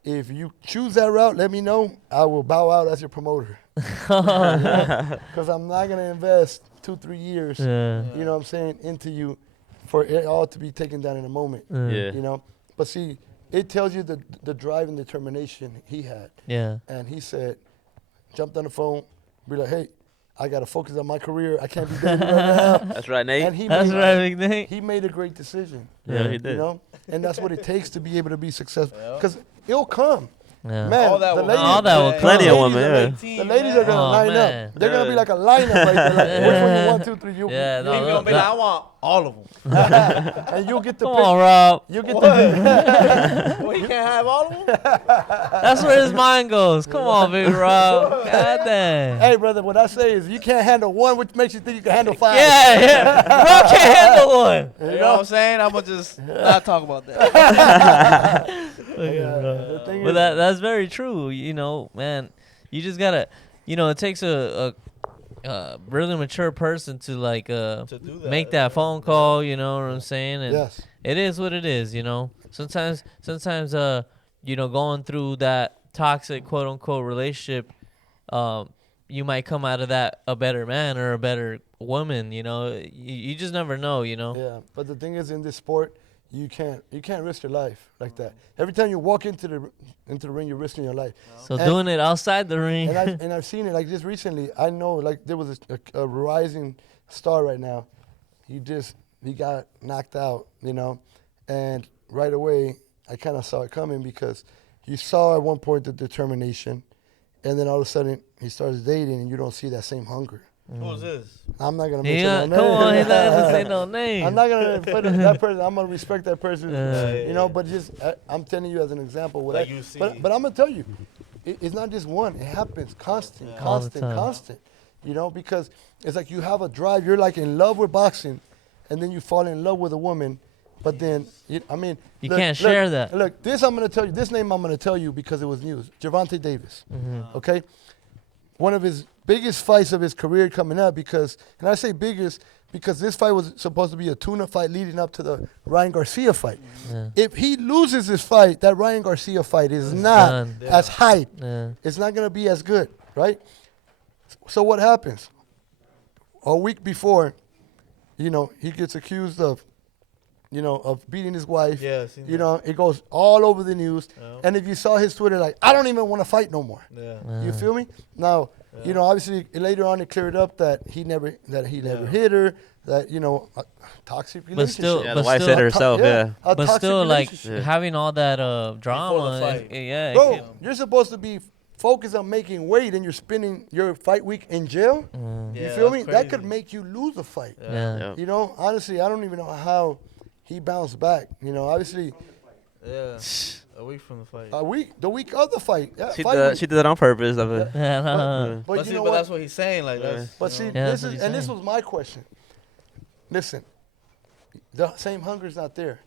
if you choose that route, let me know. I will bow out as your promoter. Because I'm not going to invest 2-3 years, you know what I'm saying, into you for it all to be taken down in a moment. You know? But see, it tells you the drive and determination he had. Yeah. And he said, jumped on the phone, be like, hey, I got to focus on my career. I can't be dating right now. That's right, Nate. And That's right, Nate. He made a great decision. Yeah, he did. You know? And that's what it takes to be able to be successful. Because it'll come. Yeah. Man, all that will come. Plenty of women. The ladies are gonna line up. They're gonna be like a lineup right there. Like, which one you want, 2, 3? You're gonna be like, I want all of them. And you'll get the pick. Come on, Rob. You get the well, you can't have all of them. That's where his mind goes. Come on, big Rob. God damn. Hey, brother, what I say is you can't handle one, which makes you think you can handle 5. Yeah. Rob can't handle one. You know what I'm saying? I'm gonna just not talk about that. But that's very true. You know, man, you just gotta, you know, it takes a really mature person to like to make that phone call. You know what I'm saying? And it is what it is. You know, sometimes you know, going through that toxic quote unquote relationship, you might come out of that a better man or a better woman. You know, you just never know. You know. Yeah, but the thing is, in this sport, you can't risk your life like that. Every time you walk into the ring, you're risking your life. So doing it outside the ring. And I've seen it like just recently. I know like there was a rising star right now. He got knocked out, you know, and right away I kind of saw it coming because you saw at one point the determination, and then all of a sudden he starts dating and you don't see that same hunger. Who's this? I'm not gonna mention no name. Come on, he's not gonna say no name. I'm not gonna put that person. I'm gonna respect that person, you know. But just I'm telling you as an example. What like you see. But I'm gonna tell you, it's not just one. It happens constant. You know, because it's like you have a drive. You're like in love with boxing, and then you fall in love with a woman. But then, you can't share that. Look, this I'm gonna tell you. This name I'm gonna tell you because it was news. Gervonta Davis. Okay, one of his biggest fights of his career coming up and I say biggest because this fight was supposed to be a tuna fight leading up to the Ryan Garcia fight. Yeah. If he loses this fight, that Ryan Garcia fight is not as hype. Yeah. It's not going to be as good, right? So what happens? A week before, you know, he gets accused of, you know, of beating his wife. Yeah, you know, it goes all over the news. Yeah. And if you saw his Twitter, like, I don't even want to fight no more. Yeah. You feel me? Now, you know, obviously later on it cleared up that he never hit her, that, you know, a toxic relationship. The wife said herself, But still, like, having all that drama. Bro, you're supposed to be focused on making weight and you're spending your fight week in jail. You feel me? Crazy. That could make you lose a fight. You know, honestly, I don't even know how he bounced back. You know, obviously. Yeah. A week from the fight. The week of the fight. Yeah, she did it on purpose. Of it. But you know what? That's what he's saying. Like, but see, this was my question. Listen, the same hunger's not there,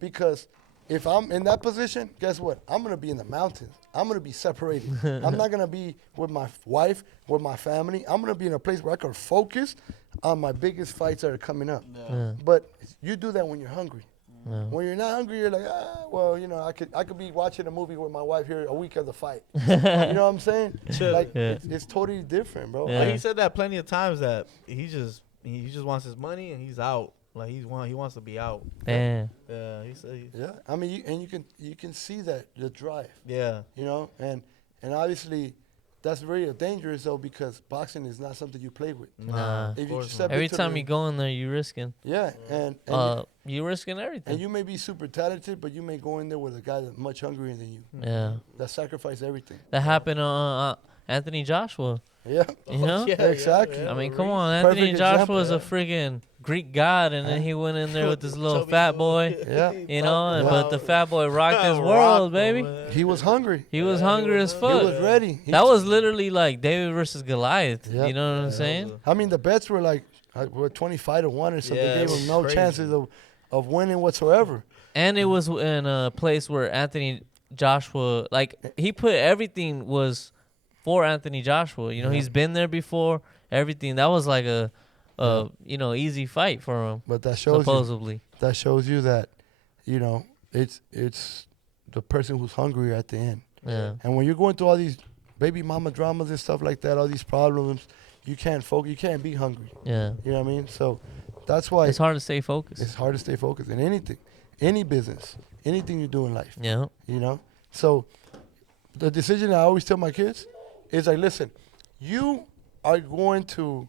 because if I'm in that position, guess what? I'm gonna be in the mountains. I'm gonna be separated. I'm not gonna be with my wife, with my family. I'm gonna be in a place where I can focus on my biggest fights that are coming up. But you do that when you're hungry. When you're not hungry, you're like, well, you know, I could be watching a movie with my wife here a week of the fight. You know what I'm saying? Like, it's totally different, bro. Like he said that plenty of times that he just wants his money and he's out. Like he wants to be out. Yeah. Yeah. He said. Yeah. I mean, you can see that the drive. Yeah. You know, and obviously. That's very dangerous, though, because boxing is not something you play with. Nah. Every time you go in there, you're risking. Yeah, and you're risking everything. And you may be super talented, but you may go in there with a guy that's much hungrier than you. Yeah. That sacrificed everything. That happened on Anthony Joshua. Yeah. You know? Yeah, exactly. I mean, come on. Anthony Joshua was a freaking Greek god, and then he went in there with this little fat boy. Yeah. You know, but the fat boy rocked his world, baby. He was hungry. He was hungry as fuck. He was ready. That was literally like David versus Goliath. Yep. You know what I'm saying? I mean, the bets were like 25-1 or something. They gave him no chances of winning whatsoever. And it was in a place where Anthony Joshua, like, he put everything was for Anthony Joshua. You know, he's been there before, everything. That was like a you know, easy fight for him. But that shows supposedly. That shows you that, you know, it's the person who's hungry at the end. Yeah. And when you're going through all these baby mama dramas and stuff like that, all these problems, you can't focus. You can't be hungry. Yeah. You know what I mean? So that's why it's hard to stay focused. It's hard to stay focused in anything, any business, anything you do in life. Yeah. You know? So the decision I always tell my kids is like, listen, you are going to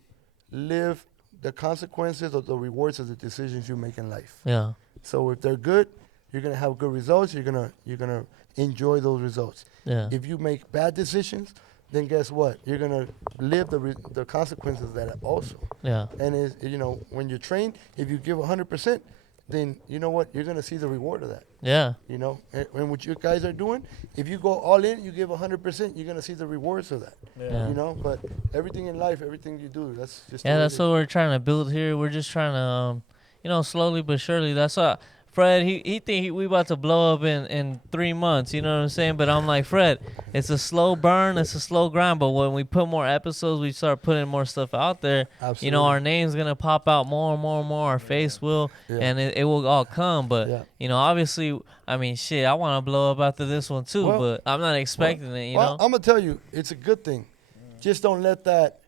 live the consequences or the rewards of the decisions you make in life. Yeah. So if they're good, you're gonna have good results. You're gonna enjoy those results. Yeah. If you make bad decisions, then guess what? You're gonna live the consequences of that also. Yeah. And you know, when you're trained, if you give 100%, then you know what? You're gonna see the reward of that. Yeah. You know, and what you guys are doing, if you go all in, you give 100%, you're gonna see the rewards of that. Yeah. You know, but everything in life, everything you do, that's just that's what we're trying to build here. We're just trying to, you know, slowly but surely. That's what Fred. He think we about to blow up in 3 months. You know what I'm saying? But I'm like, Fred, it's a slow burn, it's a slow grind. But when we put more episodes, we start putting more stuff out there. Absolutely. You know, our name's gonna pop out more and more and more. Our face will, and it will all come. But you know, obviously, I mean, shit, I want to blow up after this one too. But I'm not expecting it. You know, I'm gonna tell you, it's a good thing. Just don't let that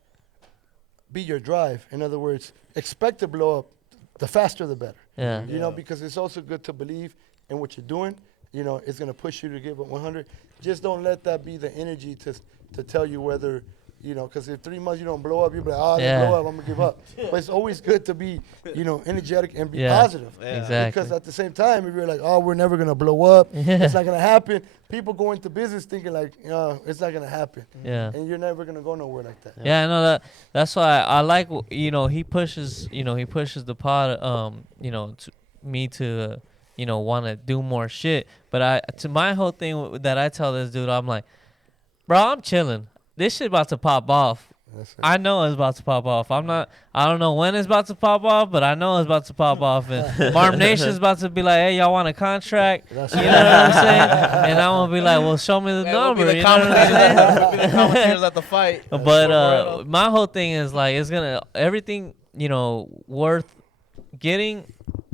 be your drive. In other words, expect to blow up the faster the better. Yeah. You know, because it's also good to believe in what you're doing. You know, it's going to push you to give it 100. Just don't let that be the energy to tell you whether, you know, because if 3 months you don't blow up, you'll be like, oh, I didn't blow up, I'm going to give up. But it's always good to be, you know, energetic and be positive. Yeah. Exactly. Because at the same time, if you're like, oh, we're never going to blow up, it's not going to happen, people go into business thinking like, it's not going to happen. Yeah. And you're never going to go nowhere like that. Yeah, I know that's why I like, you know, he pushes the pod, you know, to me to, you know, want to do more shit. But to my whole thing that I tell this dude, I'm like, bro, I'm chilling. This shit about to pop off. I know it's about to pop off. I don't know when it's about to pop off, but I know it's about to pop off. And Marvnation's about to be like, hey, y'all want a contract? You know what I'm saying? And I'm going to be like, well, show me the number. You know what I'm saying? We'll be the commentators at the fight. But my whole thing is like, it's going to, everything, you know, worth getting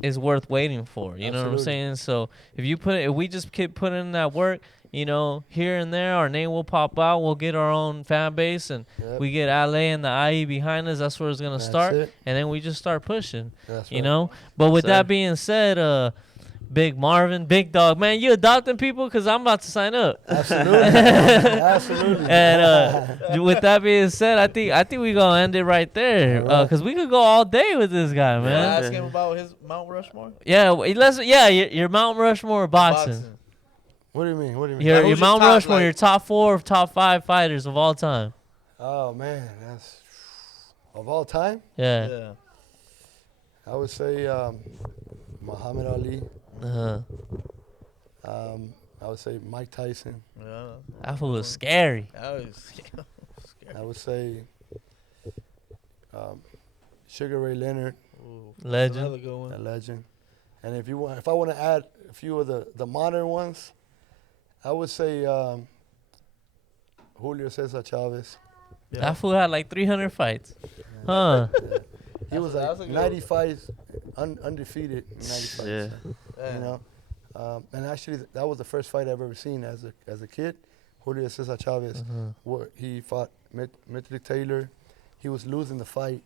is worth waiting for. You know what I'm saying? So if we just keep putting in that work, you know, here and there, our name will pop out. We'll get our own fan base, and we get LA and the IE behind us. That's where it's going to start. And then we just start pushing, you know. But with that being said, Big Marvin, Big Dog, man, you adopting people? Because I'm about to sign up. Absolutely. Absolutely. And with that being said, I think we're going to end it right there. Because we could go all day with this guy, man. Ask him about his Mount Rushmore? Yeah, your Mount Rushmore boxing. What do you mean? Your Mount Rushmore, your top 4 or top 5 fighters of all time. Oh, man. That's of all time? Yeah. I would say Muhammad Ali. Uh-huh. I would say Mike Tyson. Yeah. That fool was scary. That was scary. I would say Sugar Ray Leonard. Ooh, legend. Another good one. A legend. And if I want to add a few of the modern ones, I would say Julio Cesar Chavez. Yeah. That fool had like 300 fights. Huh. Yeah. He was like 95 undefeated in 95. Yeah. You know, and actually that was the first fight I've ever seen as a kid. Julio Cesar Chavez. He fought Mitrick Taylor. He was losing the fight,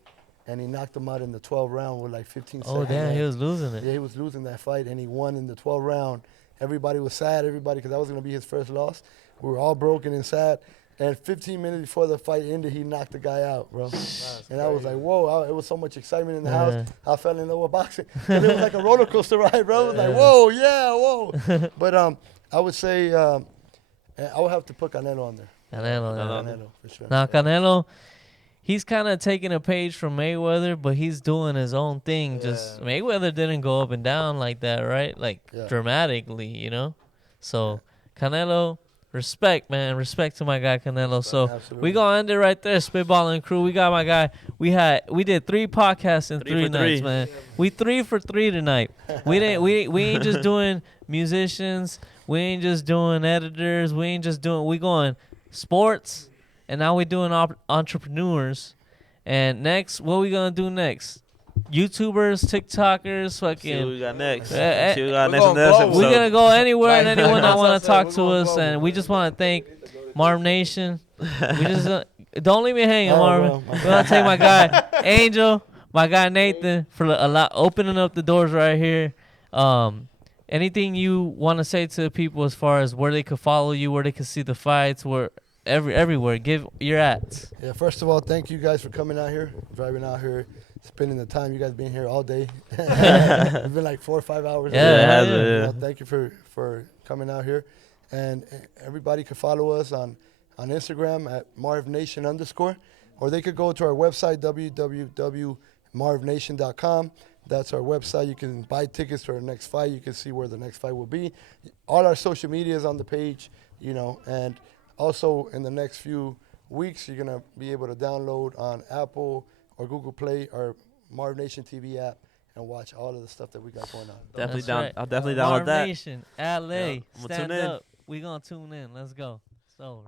and he knocked him out in the 12th round with like 15 seconds. Oh damn, he was losing it. Yeah, he was losing that fight, and he won in the 12th round. Everybody was sad. Because that was gonna be his first loss. We were all broken and sad. And 15 minutes before the fight ended, he knocked the guy out, bro. And I was like, whoa, it was so much excitement in the house. I fell in love with boxing. And it was like a roller coaster ride, bro. It was like, whoa, yeah, whoa. But I would say I would have to put Canelo on there. Canelo, for sure. Now, Canelo, he's kind of taking a page from Mayweather, but he's doing his own thing. Just Mayweather didn't go up and down like that, right? Like dramatically, you know? So, Canelo... Respect, man. Respect to my guy Canelo. So we gonna end it right there. Spitballin crew. We got my guy. We did 3 podcasts in 3 nights, man. We 3 for 3 tonight. We ain't just doing musicians. We ain't just doing editors. We going sports, and now we doing entrepreneurs. And next, what we gonna do next? YouTubers, TikTokers, fucking. See what we got next. See what we got next in this episode. We're gonna go anywhere and anyone that want to talk to us, and we just want to thank Marvnation. We just don't leave me hanging, Marvin. We want to thank my guy Angel, my guy Nathan for opening up the doors right here. Anything you want to say to the people as far as where they could follow you, where they could see the fights, where everywhere? Give your ads. Yeah, first of all, thank you guys for coming out here, driving out here. Spending the time. You guys been here all day. It's been like 4 or 5 hours. Yeah. You know, thank you for coming out here. And everybody can follow us on Instagram at Marvnation_, or they could go to our website, www.marvnation.com. That's our website. You can buy tickets to our next fight. You can see where the next fight will be. All our social media is on the page, you know, and also in the next few weeks, you're going to be able to download on Apple or Google Play or Marvnation TV app and watch all of the stuff that we got going on. Definitely That's down. right. I'll definitely download that. Marvnation, LA, Yeah, stand up. We gonna tune in. Let's go. It's over.